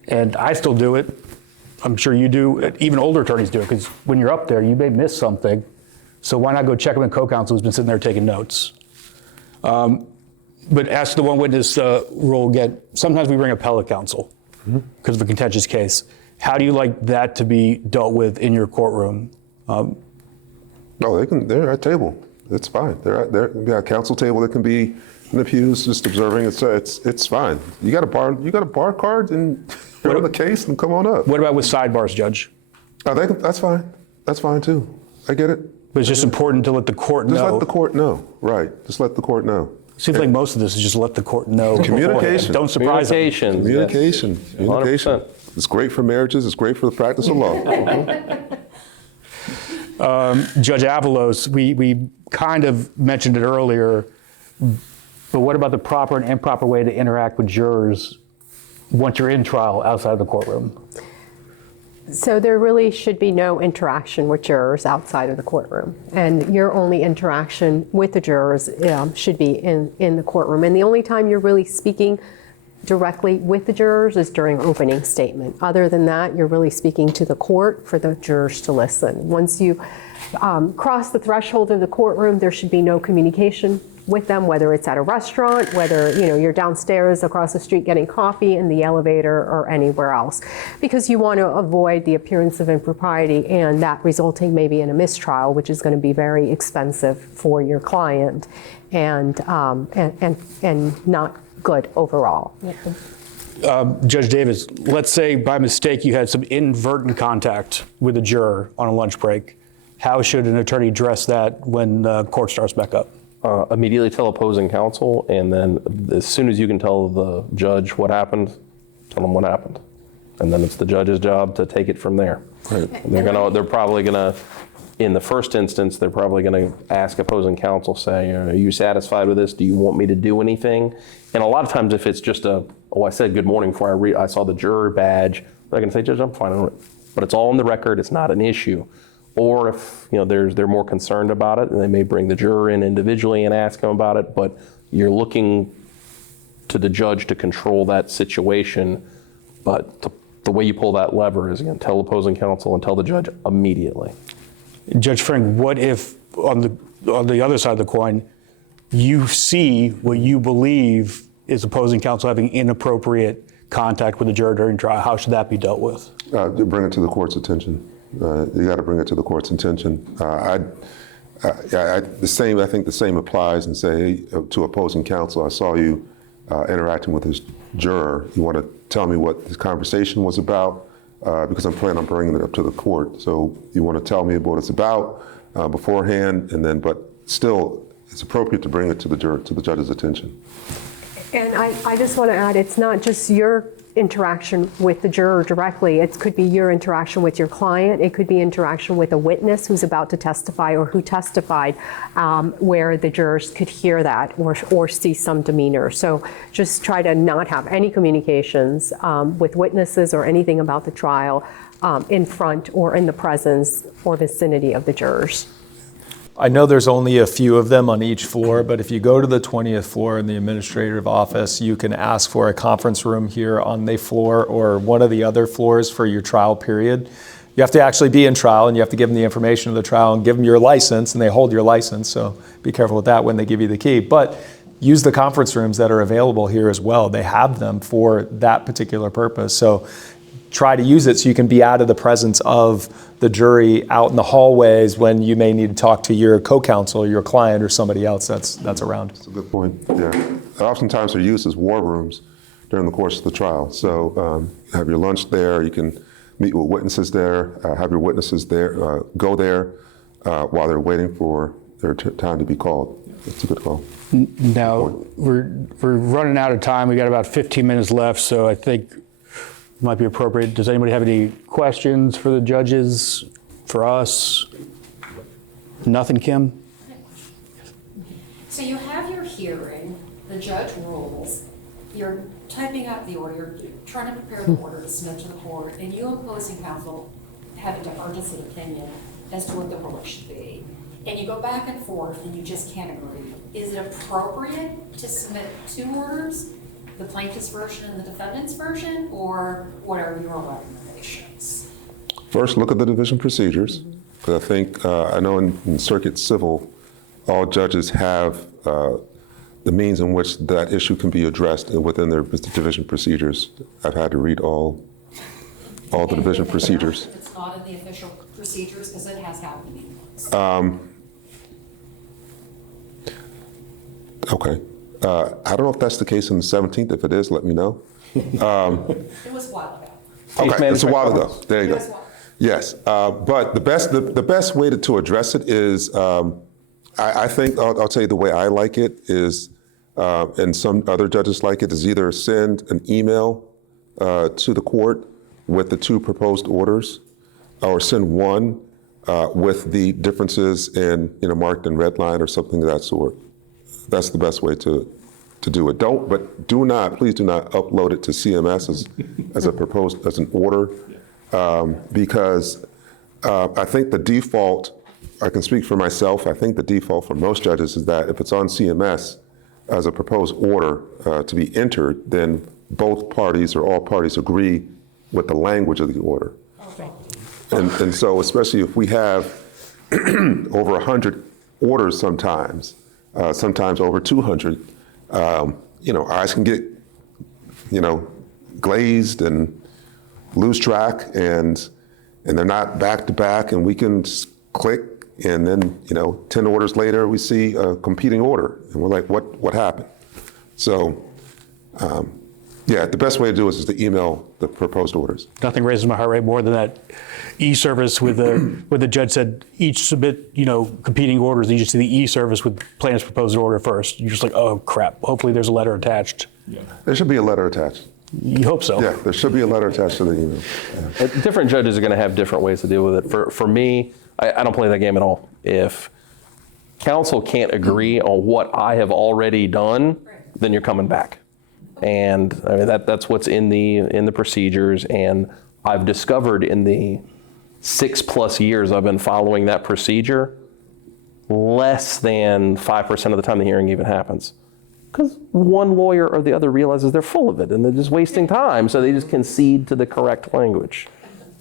And I still do it. I'm sure you do. Even older attorneys do it, because when you're up there, you may miss something. So why not go check with co-counsel who's been sitting there taking notes? But as to the one witness rule again, sometimes we bring appellate counsel because of a contentious case. How do you like that to be dealt with in your courtroom? No, they're at table. It's fine. They're at a counsel table. They can be in the pews just observing. It's fine. You got a bar card and you're on the case, and come on up. What about with sidebars, Judge? That's fine. That's fine too. I get it. But it's just important to let the court know. Just let the court know. Right. Just let the court know. Seems like most of this is just let the court know. Communication. Don't surprise them. Communication. Yes. Communication. It's great for marriages. It's great for the practice of law. Judge Avalos, we kind of mentioned it earlier, but what about the proper and improper way to interact with jurors once you're in trial outside the courtroom? So there really should be no interaction with jurors outside of the courtroom. And your only interaction with the jurors should be in the courtroom. And the only time you're really speaking directly with the jurors is during opening statement. Other than that, you're really speaking to the court for the jurors to listen. Once you cross the threshold of the courtroom, there should be no communication with them, whether it's at a restaurant, whether you're downstairs across the street getting coffee, in the elevator, or anywhere else, because you want to avoid the appearance of impropriety and that resulting maybe in a mistrial, which is going to be very expensive for your client and not good overall. Judge Davis, let's say by mistake you had some inadvertent contact with a juror on a lunch break. How should an attorney address that when court starts back up? Immediately tell opposing counsel, and then as soon as you can tell the judge what happened, tell them what happened. And then it's the judge's job to take it from there. Right. They're probably gonna, in the first instance, they're probably gonna ask opposing counsel, say, are you satisfied with this? Do you want me to do anything? And a lot of times if it's just I said good morning before I saw the juror badge, they're gonna say, Judge, I'm fine on it. But it's all on the record, it's not an issue. Or if they're more concerned about it, and they may bring the juror in individually and ask them about it, but you're looking to the judge to control that situation. But the way you pull that lever is, again, tell opposing counsel and tell the judge immediately. Judge Frink, what if on the other side of the coin, you see what you believe is opposing counsel having inappropriate contact with the juror during trial? How should that be dealt with? Bring it to the court's attention. You got to bring it to the court's attention. I think the same applies, and say to opposing counsel, I saw you interacting with this juror. You want to tell me what this conversation was about, because I'm planning on bringing it up to the court. So you want to tell me what it's about beforehand, and then, but still, it's appropriate to bring it to the judge's attention. And I just want to add, it's not just your interaction with the juror directly. It could be your interaction with your client. It could be interaction with a witness who's about to testify or who testified, where the jurors could hear that or see some demeanor. So just try to not have any communications with witnesses or anything about the trial in front or in the presence or vicinity of the jurors. I know there's only a few of them on each floor, but if you go to the 20th floor in the administrative office, you can ask for a conference room here on the floor or one of the other floors for your trial period. You have to actually be in trial, and you have to give them the information of the trial and give them your license, and they hold your license, so be careful with that when they give you the key. But use the conference rooms that are available here as well. They have them for that particular purpose. So try to use it so you can be out of the presence of the jury out in the hallways when you may need to talk to your co-counsel, your client, or somebody else that's around. That's a good point, yeah. Oftentimes they're used as war rooms during the course of the trial. So have your lunch there, you can meet with witnesses there, have your witnesses there, go there while they're waiting for their time to be called. That's a good call. Now, we're running out of time. We got about 15 minutes left, so I think it might be appropriate. Does anybody have any questions for the judges, for us? Nothing, Kim? So you have your hearing, the judge rules, you're typing out the order, you're trying to prepare the order to submit to the court, and you opposing counsel have a divergence of opinion as to what the ruling should be. And you go back and forth and you just can't agree. Is it appropriate to submit two orders, the plaintiff's version and the defendant's version, or what are your recommendations? First, look at the division procedures, because I think, I know in circuit civil, all judges have the means in which that issue can be addressed within their division procedures. I've had to read all the division procedures. It's not in the official procedures, because it has happened to me. Okay. I don't know if that's the case in the 17th. If it is, let me know. It was a while ago. Okay, it's a while ago. There you It was a go. while. Yes, but the best way to address it is, I think, I'll tell you the way I like it is, and some other judges like it, is either send an email to the court with the two proposed orders, or send one with the differences in, marked in red line or something of that sort. That's the best way to do it. Please do not upload it to CMS as an order, because I think the default, I can speak for myself, I think the default for most judges is that if it's on CMS as a proposed order to be entered, then both parties or all parties agree with the language of the order. And so especially if we have over 100 orders sometimes over 200, eyes can get, glazed and lose track, and they're not back to back, and we can just click, and then 10 orders later we see a competing order, and we're like, what happened? So the best way to do it is to email the proposed orders. Nothing raises my heart rate more than that e-service where the judge said each submit competing orders, and you just see the e-service with plaintiff's proposed order first. You're just like, oh crap, hopefully there's a letter attached. There should be a letter attached. You hope so. Yeah, there should be a letter attached to the email. Different judges are going to have different ways to deal with it. For me, I don't play that game at all. If counsel can't agree on what I have already done, then you're coming back. And I mean, that's what's in the procedures. And I've discovered in the 6+ years I've been following that procedure, less than 5% of the time the hearing even happens. Because one lawyer or the other realizes they're full of it and they're just wasting time, so they just concede to the correct language.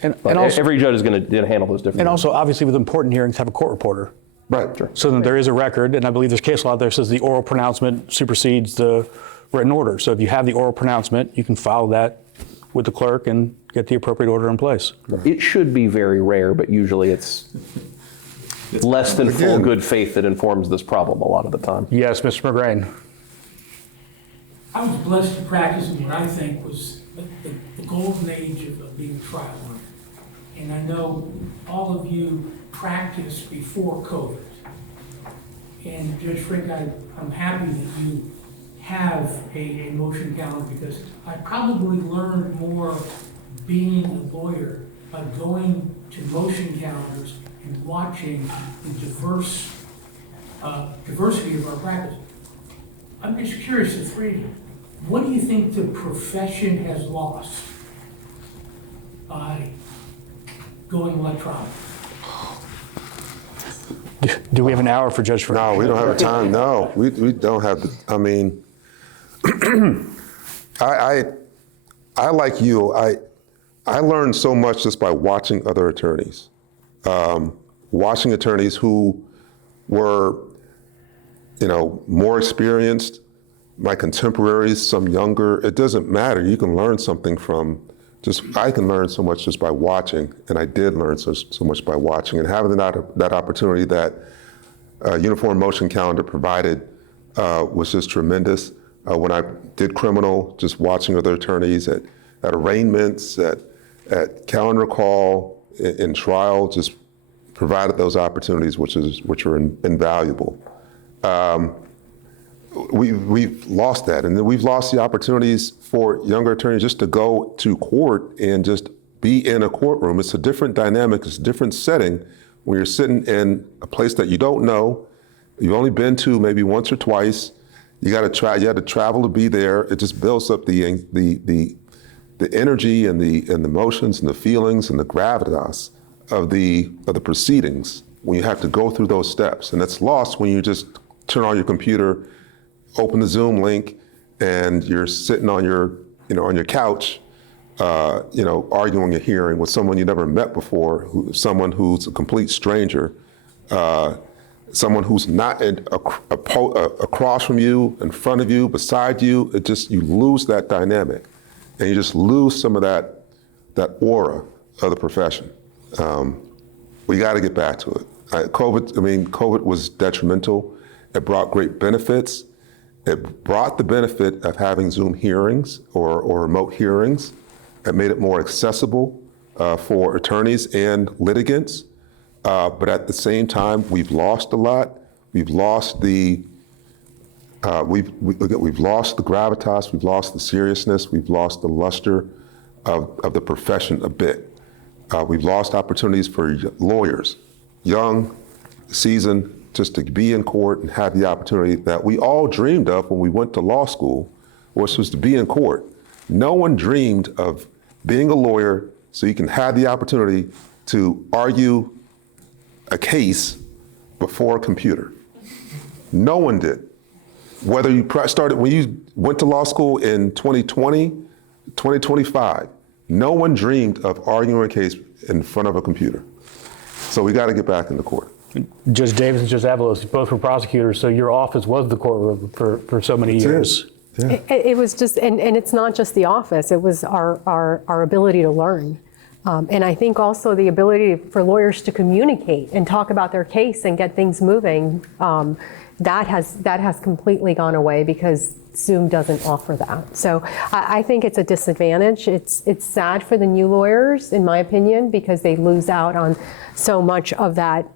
And But also, every judge is going to handle those differently. and also, obviously, with important hearings, have a court reporter. Right. Sure. So that there is a record, and I believe there's case law there that says the oral pronouncement supersedes the written order. So if you have the oral pronouncement, you can file that with the clerk and get the appropriate order in place. It should be very rare, but usually it's less than full Again. good faith that informs this problem a lot of the time. Yes, Mr. McGrain. I was blessed to practice in what I think was the golden age of being a trial lawyer. And I know all of you practiced before COVID. And Judge Frink, I'm happy that you have a motion calendar, because I probably learned more being a lawyer by going to motion calendars and watching the diversity of our practice. I'm just curious, the three of you, what do you think the profession has lost by going electronic? Do we have an hour for Judge Frink? No, we don't have time. No, we don't have the, I mean, I like you, I learned so much just by watching other attorneys. Watching attorneys who were, more experienced, my contemporaries, some younger, it doesn't matter. You can learn something from I can learn so much just by watching, and I did learn so much by watching, and having that opportunity that Uniform Motion Calendar provided was just tremendous. When I did criminal, just watching other attorneys at arraignments, at calendar call, in trial, just provided those opportunities, which are invaluable. We've lost that, and then we've lost the opportunities for younger attorneys just to go to court and just be in a courtroom. It's a different dynamic, it's a different setting when you're sitting in a place that you don't know, you've only been to maybe once or twice. You had to travel to be there. It just builds up the energy and the emotions and the feelings and the gravitas of the proceedings when you have to go through those steps. And it's lost when you just turn on your computer, open the Zoom link, and you're sitting on your couch, arguing a hearing with someone you never met before, someone who's a complete stranger, someone who's not across from you, in front of you, beside you. You lose that dynamic, and you just lose some of that aura of the profession. We got to get back to it. COVID was detrimental. It brought great benefits. It brought the benefit of having Zoom hearings or remote hearings. It made it more accessible for attorneys and litigants. But at the same time, we've lost a lot. We've lost we've lost the gravitas. We've lost the seriousness. We've lost the luster of the profession a bit. We've lost opportunities for lawyers, young, seasoned, just to be in court and have the opportunity that we all dreamed of when we went to law school, which was to be in court. No one dreamed of being a lawyer so you can have the opportunity to argue a case before a computer. No one did. whether you started, when you went to law school in 2020, 2025, no one dreamed of arguing a case in front of a computer. So we got to get back into court. Judge Davis and Judge Avalos, both were prosecutors, so your office was the courtroom for so many years. Yeah. It was just, and it's not just the office, it was our ability to learn. And I think also the ability for lawyers to communicate and talk about their case and get things moving, that has completely gone away because Zoom doesn't offer that. So I think it's a disadvantage. It's sad for the new lawyers, in my opinion, because they lose out on so much of that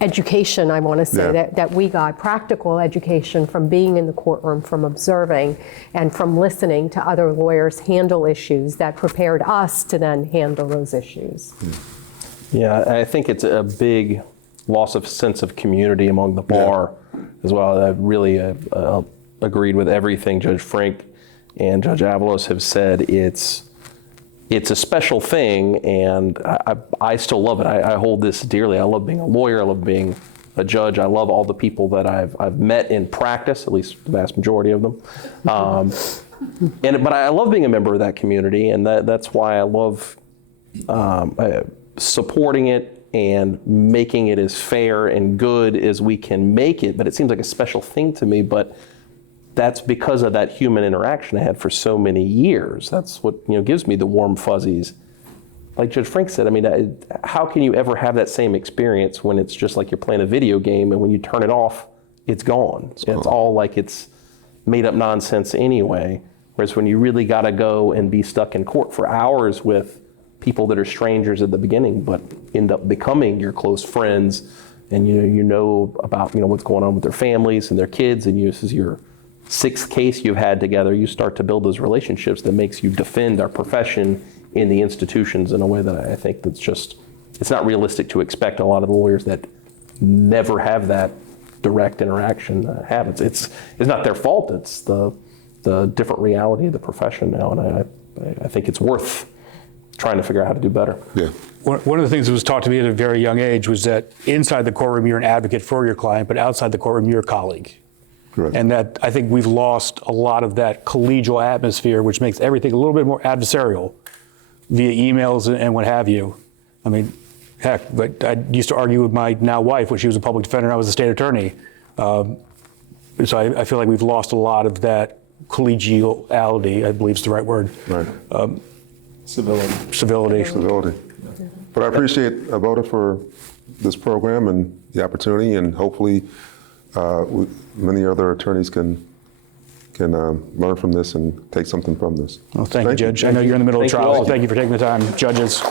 education, I want to say, that we got, practical education from being in the courtroom, from observing, and from listening to other lawyers handle issues that prepared us to then handle those issues. Yeah, I think it's a big loss of sense of community among the bar as well. I really agreed with everything Judge Frink and Judge Avalos have said. It's a special thing, and I still love it. I hold this dearly. I love being a lawyer. I love being a judge. I love all the people that I've met in practice, at least the vast majority of them. But I love being a member of that community, and that's why I love supporting it and making it as fair and good as we can make it. But it seems like a special thing to me, but that's because of that human interaction I had for so many years. That's what gives me the warm fuzzies. Like Judge Frink said, I mean, how can you ever have that same experience when it's just like you're playing a video game and when you turn it off, it's gone. It's all like it's made up nonsense anyway. Whereas when you really got to go and be stuck in court for hours with people that are strangers at the beginning but end up becoming your close friends, and you know about what's going on with their families and their kids, and this is your sixth case you've had together, you start to build those relationships that makes you defend our profession in the institutions in a way that I think it's not realistic to expect a lot of the lawyers that never have that direct interaction have. It's not their fault, it's the different reality of the profession now, and I think it's worth trying to figure out how to do better. Yeah. One of the things that was taught to me at a very young age was that inside the courtroom, you're an advocate for your client, but outside the courtroom, you're a colleague. Correct. And that I think we've lost a lot of that collegial atmosphere, which makes everything a little bit more adversarial via emails and what have you. I mean, heck, but I used to argue with my now wife when she was a public defender and I was a state attorney. So I feel like we've lost a lot of that collegiality, I believe is the right word. Right. Civility. But I appreciate ABOTA for this program and the opportunity, and hopefully many other attorneys can learn from this and take something from this. Well, thank you, Judge. I know you're in the middle of Thank you trial, so all. thank you for taking the time. Judges.